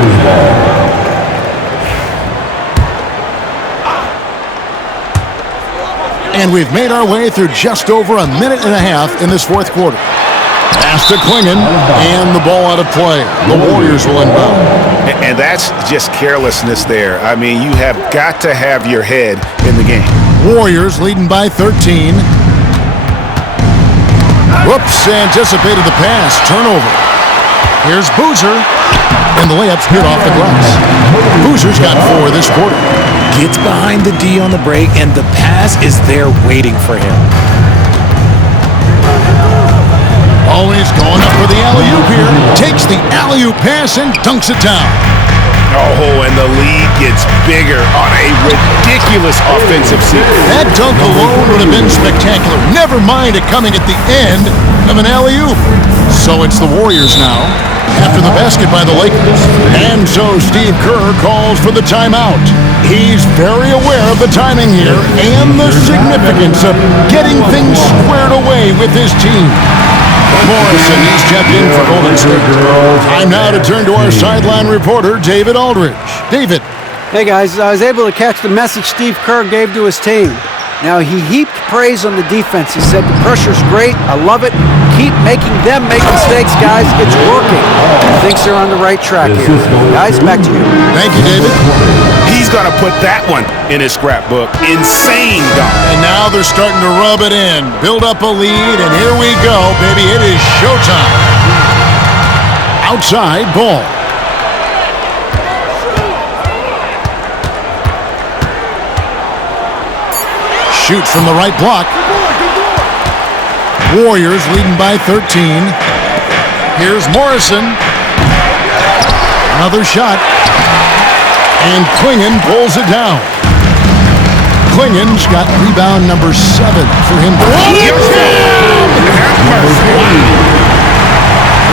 And we've made our way through just over a minute and a half in this fourth quarter. Pass to Klingon, and the ball out of play. The Warriors will inbound. And that's just carelessness there. I mean, you have got to have your head in the game. Warriors leading by 13. Whoops, anticipated the pass. Turnover. Here's Boozer, and the layup's good off the glass. Boozer's got 4 this quarter. Gets behind the D on the break, and the pass is there waiting for him. Always going Gets the alley-oop pass and dunks it down. Oh, and the lead gets bigger on a ridiculous offensive sequence. That dunk alone would have been spectacular. Never mind it coming at the end of an alley-oop. So it's the Warriors now after the basket by the Lakers. And so Steve Kerr calls for the timeout. He's very aware of the timing here and the significance of getting things squared away with his team. Morrison, he's checked in for Golden State. Time now to turn to our sideline reporter, David Aldridge. David. Hey guys, I was able to catch the message Steve Kerr gave to his team. Now, he heaped praise on the defense. He said, the pressure's great. I love it. Keep making them make mistakes, guys. It's working. He thinks they're on the right track here. Guys, back to you. Thank you, David. He's going to put that one in his scrapbook. Insane dunk. And now they're starting to rub it in. Build up a lead, and here we go, baby. It is showtime. Outside ball. Shoots from the right block. Warriors leading by 13. Here's Morrison. Another shot. And Klingon pulls it down. Klingon's got rebound number 7 for him.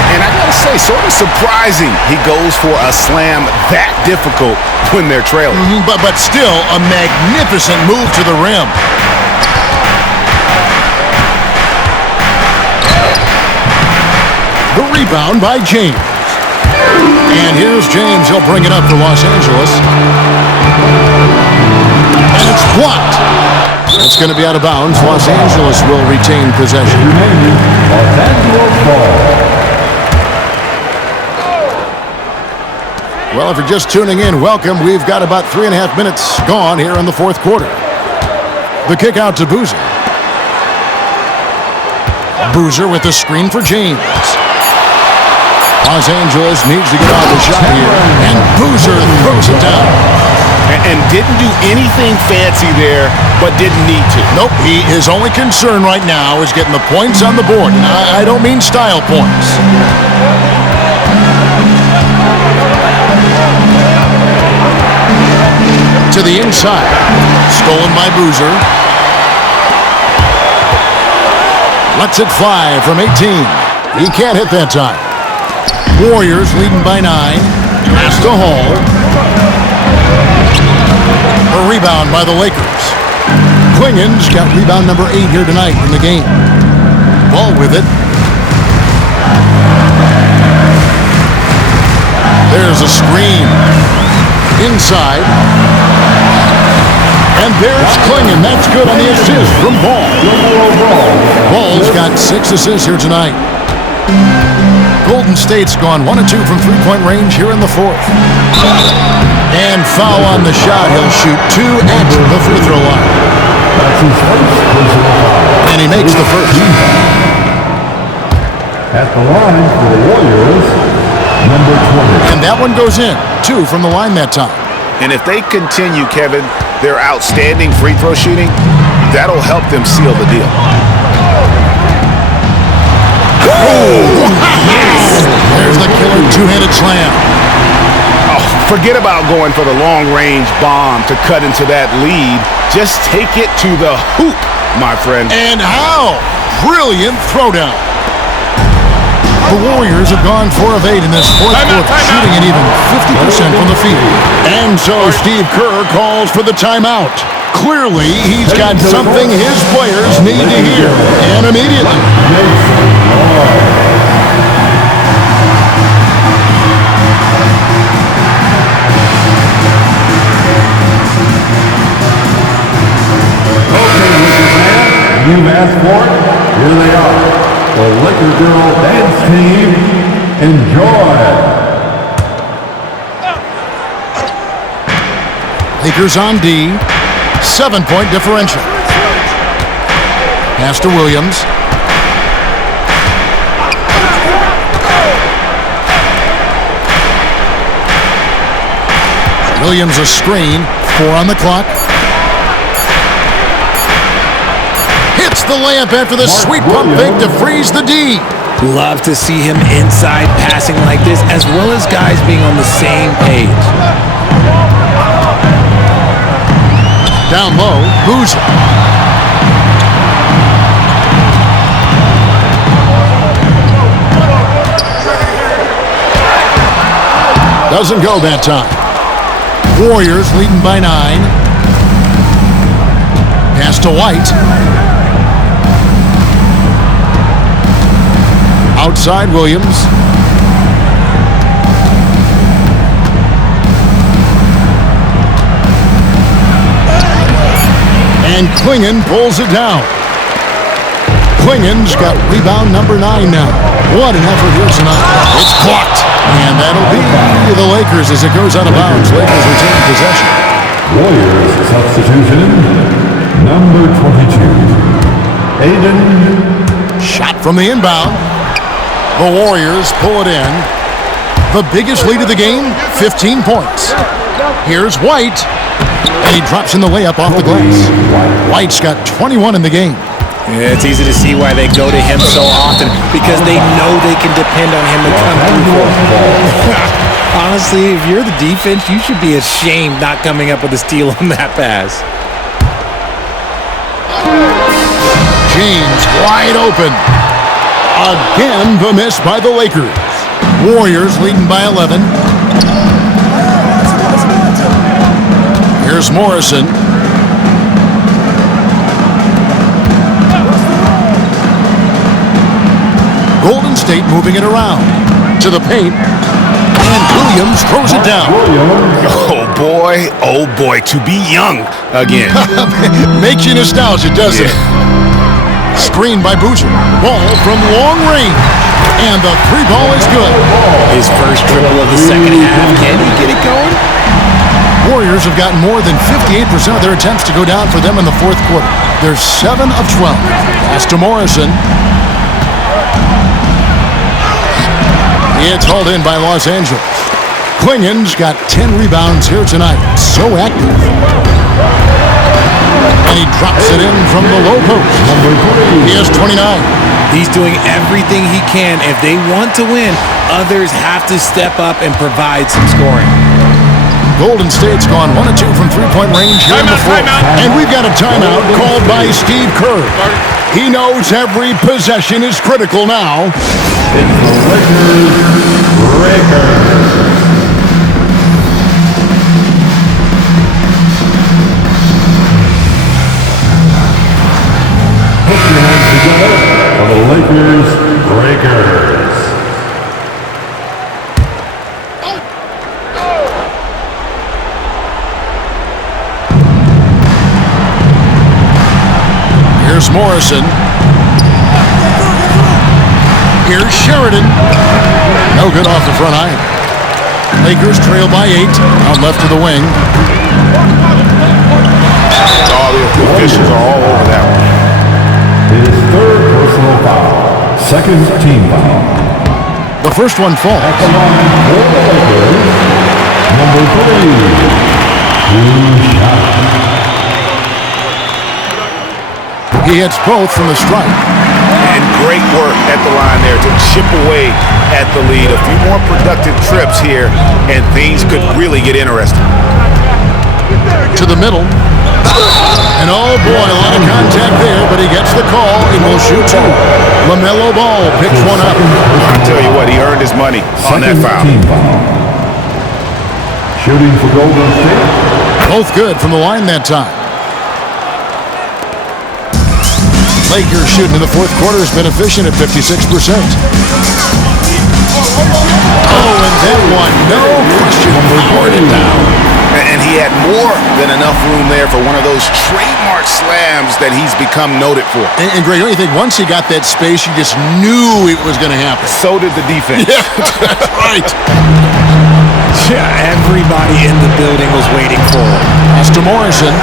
And I gotta say, sort of surprising he goes for a slam that difficult when they're trailing. But still a magnificent move to the rim. The rebound by James. And here's James. He'll bring it up for Los Angeles. And it's blocked. It's going to be out of bounds. Los Angeles will retain possession. Los Angeles ball. Well, if you're just tuning in, welcome. We've got about 3.5 minutes gone here in the fourth quarter. The kick out to Boozer. Boozer with the screen for James. Los Angeles needs to get off the shot here, and Boozer throws it down. And didn't do anything fancy there, but didn't need to. Nope, his only concern right now is getting the points on the board. And I don't mean style points. To the inside. Stolen by Boozer. Lets it fly from 18. He can't hit that time. Warriors leading by 9. Pass to Hall. A rebound by the Lakers. Klingon's got rebound number 8 here tonight in the game. Ball with it. There's a screen. Inside. And there's Klingon. That's good on the assist from Ball. Ball's got 6 assists here tonight. Golden State's gone 1 of 2 from three-point range here in the fourth. And foul on the shot. He'll shoot 2 at the free throw line. That's his first personal foul. And he makes the first. At the line for the Warriors, number 20. And that one goes in. 2 from the line that time. And if they continue, Kevin, their outstanding free throw shooting, that'll help them seal the deal. There's the killer two-handed slam. Oh, forget about going for the long-range bomb to cut into that lead. Just take it to the hoop, my friend. And how? Brilliant throwdown. The Warriors have gone 4 of 8 in this fourth quarter, shooting an even 50% from the field. And so Steve Kerr calls for the timeout. Clearly, he's got something his players need to hear, and immediately. You've asked for it. Here they are. The Laker Girl Dance Team. Enjoy. Lakers on D. 7-point differential. Pass to Williams. Williams a screen. 4 on the clock. Hits the layup after the sweet pump fake to freeze the D. Love to see him inside passing like this, as well as guys being on the same page. Down low, Boozer. Doesn't go that time. Warriors leading by 9. Pass to White. Outside Williams. And Klingon pulls it down. Klingon's got rebound number 9 now. What an effort here tonight. It's clocked. And that'll be the Lakers as it goes out of bounds. Lakers retain possession. Warriors substitution, number 22, Aiden. Shot from the inbound. The Warriors pull it in. The biggest lead of the game, 15 points. Here's White. And he drops in the layup off the glass. White's got 21 in the game. Yeah, it's easy to see why they go to him so often, because they know they can depend on him to come through for them. Honestly, if you're the defense, you should be ashamed not coming up with a steal on that pass. James wide open. Again, the miss by the Lakers. Warriors leading by 11. Here's Morrison. Golden State moving it around to the paint, and Williams throws it down. Oh boy, to be young again. Makes you nostalgic, doesn't it? Screened by Boozer. Ball from long range, and the 3-ball is good. His first triple of the second half. Can he get it going? Warriors have gotten more than 58% of their attempts to go down for them in the fourth quarter. They're 7 of 12. Pass to Morrison. It's hauled in by Los Angeles. Klingon's got 10 rebounds here tonight. So active. And he drops it in from the low post. He has 29. He's doing everything he can. If they want to win, others have to step up and provide some scoring. Golden State's gone 1 of 2 from three-point range here in the fourth. And we've got a timeout called by Steve Kerr. He knows every possession is critical now. It's the Lakers Breakers. Put your hands together for the Lakers Breakers. Here's Morrison. Here's Sheridan. No good off the front iron. Lakers trail by 8. Out left to the wing. All the officials are all over that one. His third personal foul. Second team foul. The first one falls. At the line for the Lakers, number 3, 2 shots. He hits both from the stripe. And great work at the line there to chip away at the lead. A few more productive trips here, and things could really get interesting. To the middle. And oh boy, a lot of contact there, but he gets the call and will shoot 2. LaMelo Ball picks one up. I'll tell you what, he earned his money on that foul. Team foul. Shooting for Golden State. Both good from the line that time. Lakers shooting in the fourth quarter has been efficient at 56%. Oh, and that one, no question, powered it down. And he had more than enough room there for one of those trademark slams that he's become noted for. And Greg, don't you think once he got that space, you just knew it was going to happen? So did the defense. Yeah, that's right. Yeah, everybody in the building was waiting for it. Pass to Morrison.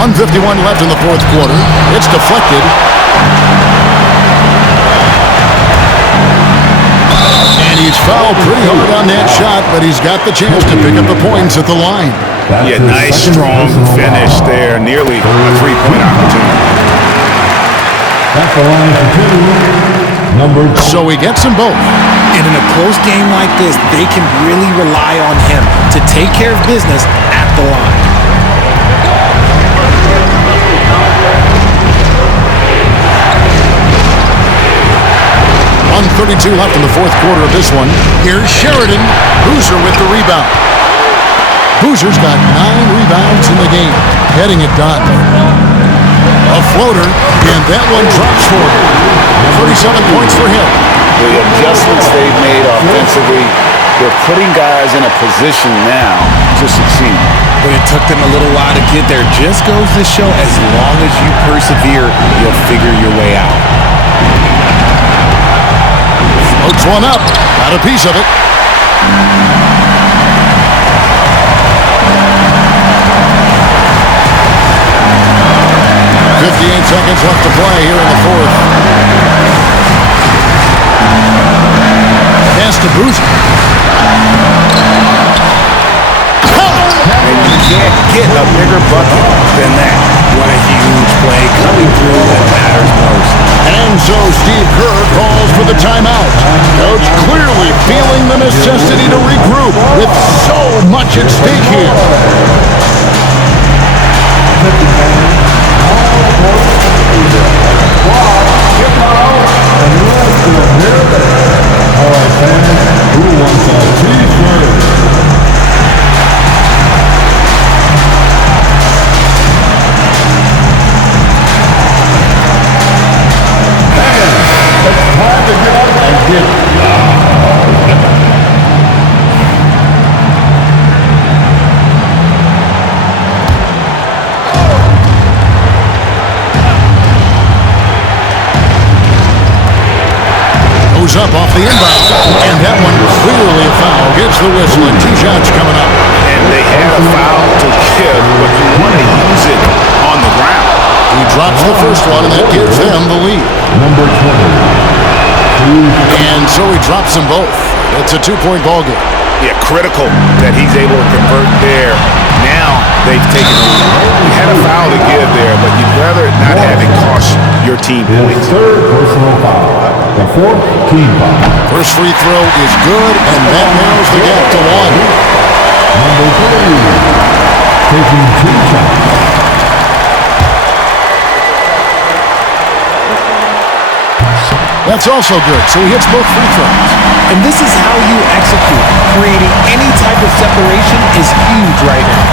1:51 left in the fourth quarter. It's deflected. And he's fouled pretty hard on that shot, but he's got the chance to pick up the points at the line. Yeah, nice, strong finish there. Nearly a 3-point opportunity. At the line for two, number 2. So he gets them both. And in a close game like this, they can really rely on him to take care of business at the line. 1:32 left in the fourth quarter of this one. Here's Sheridan. Boozer with the rebound. Boozer's got 9 rebounds in the game, getting it done. A floater, and that one drops for him. 37 points for him. The adjustments they've made offensively, they're putting guys in a position now to succeed. But it took them a little while to get there. Just goes to show, as long as you persevere, you'll figure your way out. Floats one up. Got a piece of it. Seconds left to play here in the fourth. Pass to Boozer. And you can't get a bigger bucket than that. What a huge play coming through that matters most. And so Steve Kerr calls for the timeout. Coach clearly feeling the necessity to regroup with so much at stake here. All right, fans, who wants a T-shirt? It's time to get up and get loud. Goes up off the inbound, and that one clearly a foul. Gets the whistle, and 2 shots coming up. And they had a foul to give, but you want to use it on the ground. He drops the first one, and that gives them the lead. Number 20. And so he drops them both. It's a 2-point ball game. Yeah, critical that he's able to convert there. Now they've taken the lead. You had a foul to give there, but you'd rather not have it cost your team His points. third personal foul. The fourth team foul. First free throw is good, and that narrows the gap to 1. Number 3. Taking 2 shots. That's also good, so he hits both free throws. And this is how you execute. Creating any type of separation is huge right now.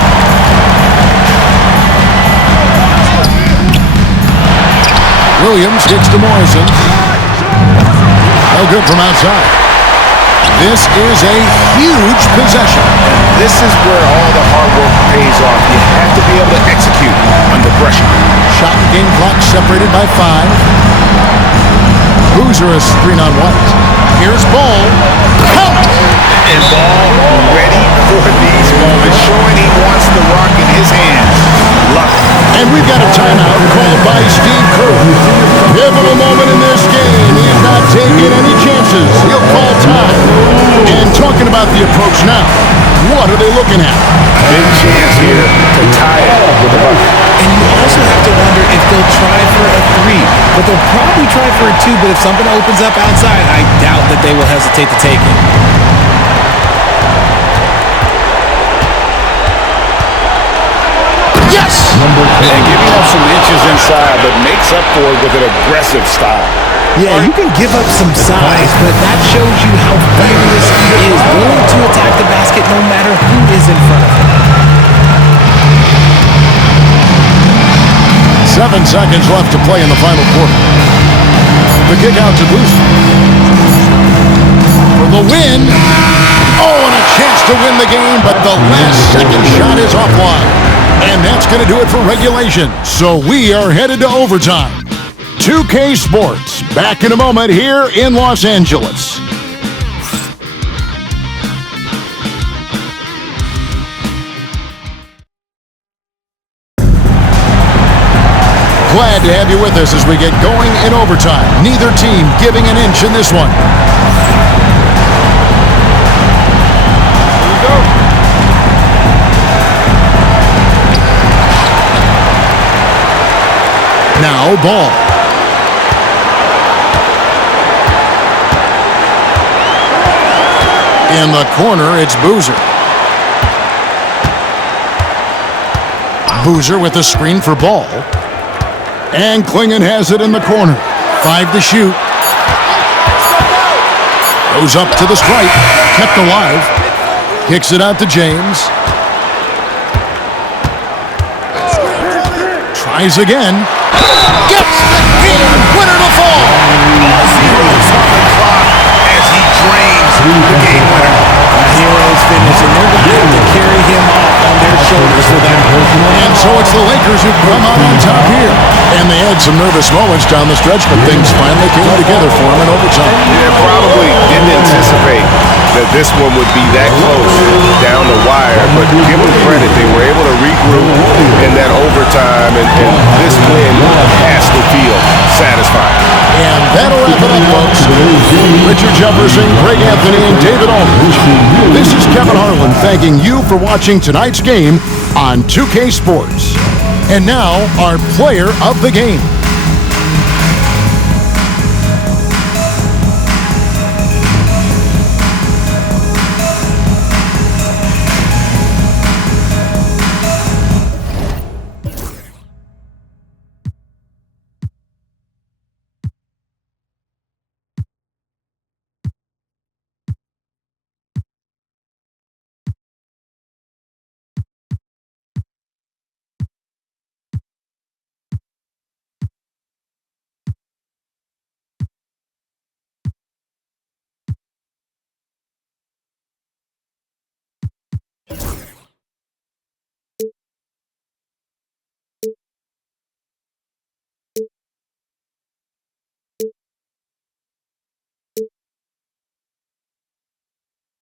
Williams gets to Morrison. No good from outside. This is a huge possession. This is where all the hard work pays off. You have to be able to execute under pressure. Shot and game clock separated by 5. Boozer a screen on White. Here's Ball. And Ball ready for these moments, showing he wants the rock in his hands. Love it. And we've got a timeout called by Steve Kerr. Pivotal moment in this game. He's not taking any chances. He'll call time. And talking about the approach now, what are they looking at? Big chance here to tie it with a bucket. And you also have to wonder if they'll try for a 3. But they'll probably try for a 2, but if something opens up outside, I doubt that they will hesitate to take it. Yes! And giving up some inches inside, but makes up for it with an aggressive style. Yeah, you can give up some size, but that shows you how furious he is, willing to attack the basket no matter who is in front of him. 7 seconds left to play in the final quarter. The kick out to Boozer. For the win. Oh, and a chance to win the game, but the last second shot is offline. And that's going to do it for regulation. So we are headed to overtime. 2K Sports, back in a moment here in Los Angeles. Glad to have you with us as we get going in overtime. Neither team giving an inch in this one. Here we go. Now Ball. In the corner, it's Boozer. Boozer with the screen for Ball. And Klingon has it in the corner. 5 to shoot. Goes up to the stripe. Kept alive. Kicks it out to James. Tries again. Gets the game winner to fall. All zeros on the clock as he drains the game winner. Heroes finish, and they're going to have to carry him off on their shoulders for that. And so it's the Lakers who come out on top here. And they had some nervous moments down the stretch, but things finally came together for them in overtime. They probably didn't anticipate that this one would be that close down the wire, but give them credit. They were able to regroup in that overtime, and this win has to feel satisfying. And that'll wrap it up, folks. Richard Jefferson, Greg Anthony, and David Aldridge. This is Kevin Harlan thanking you for watching tonight's game on 2K Sports. And now, our player of the game.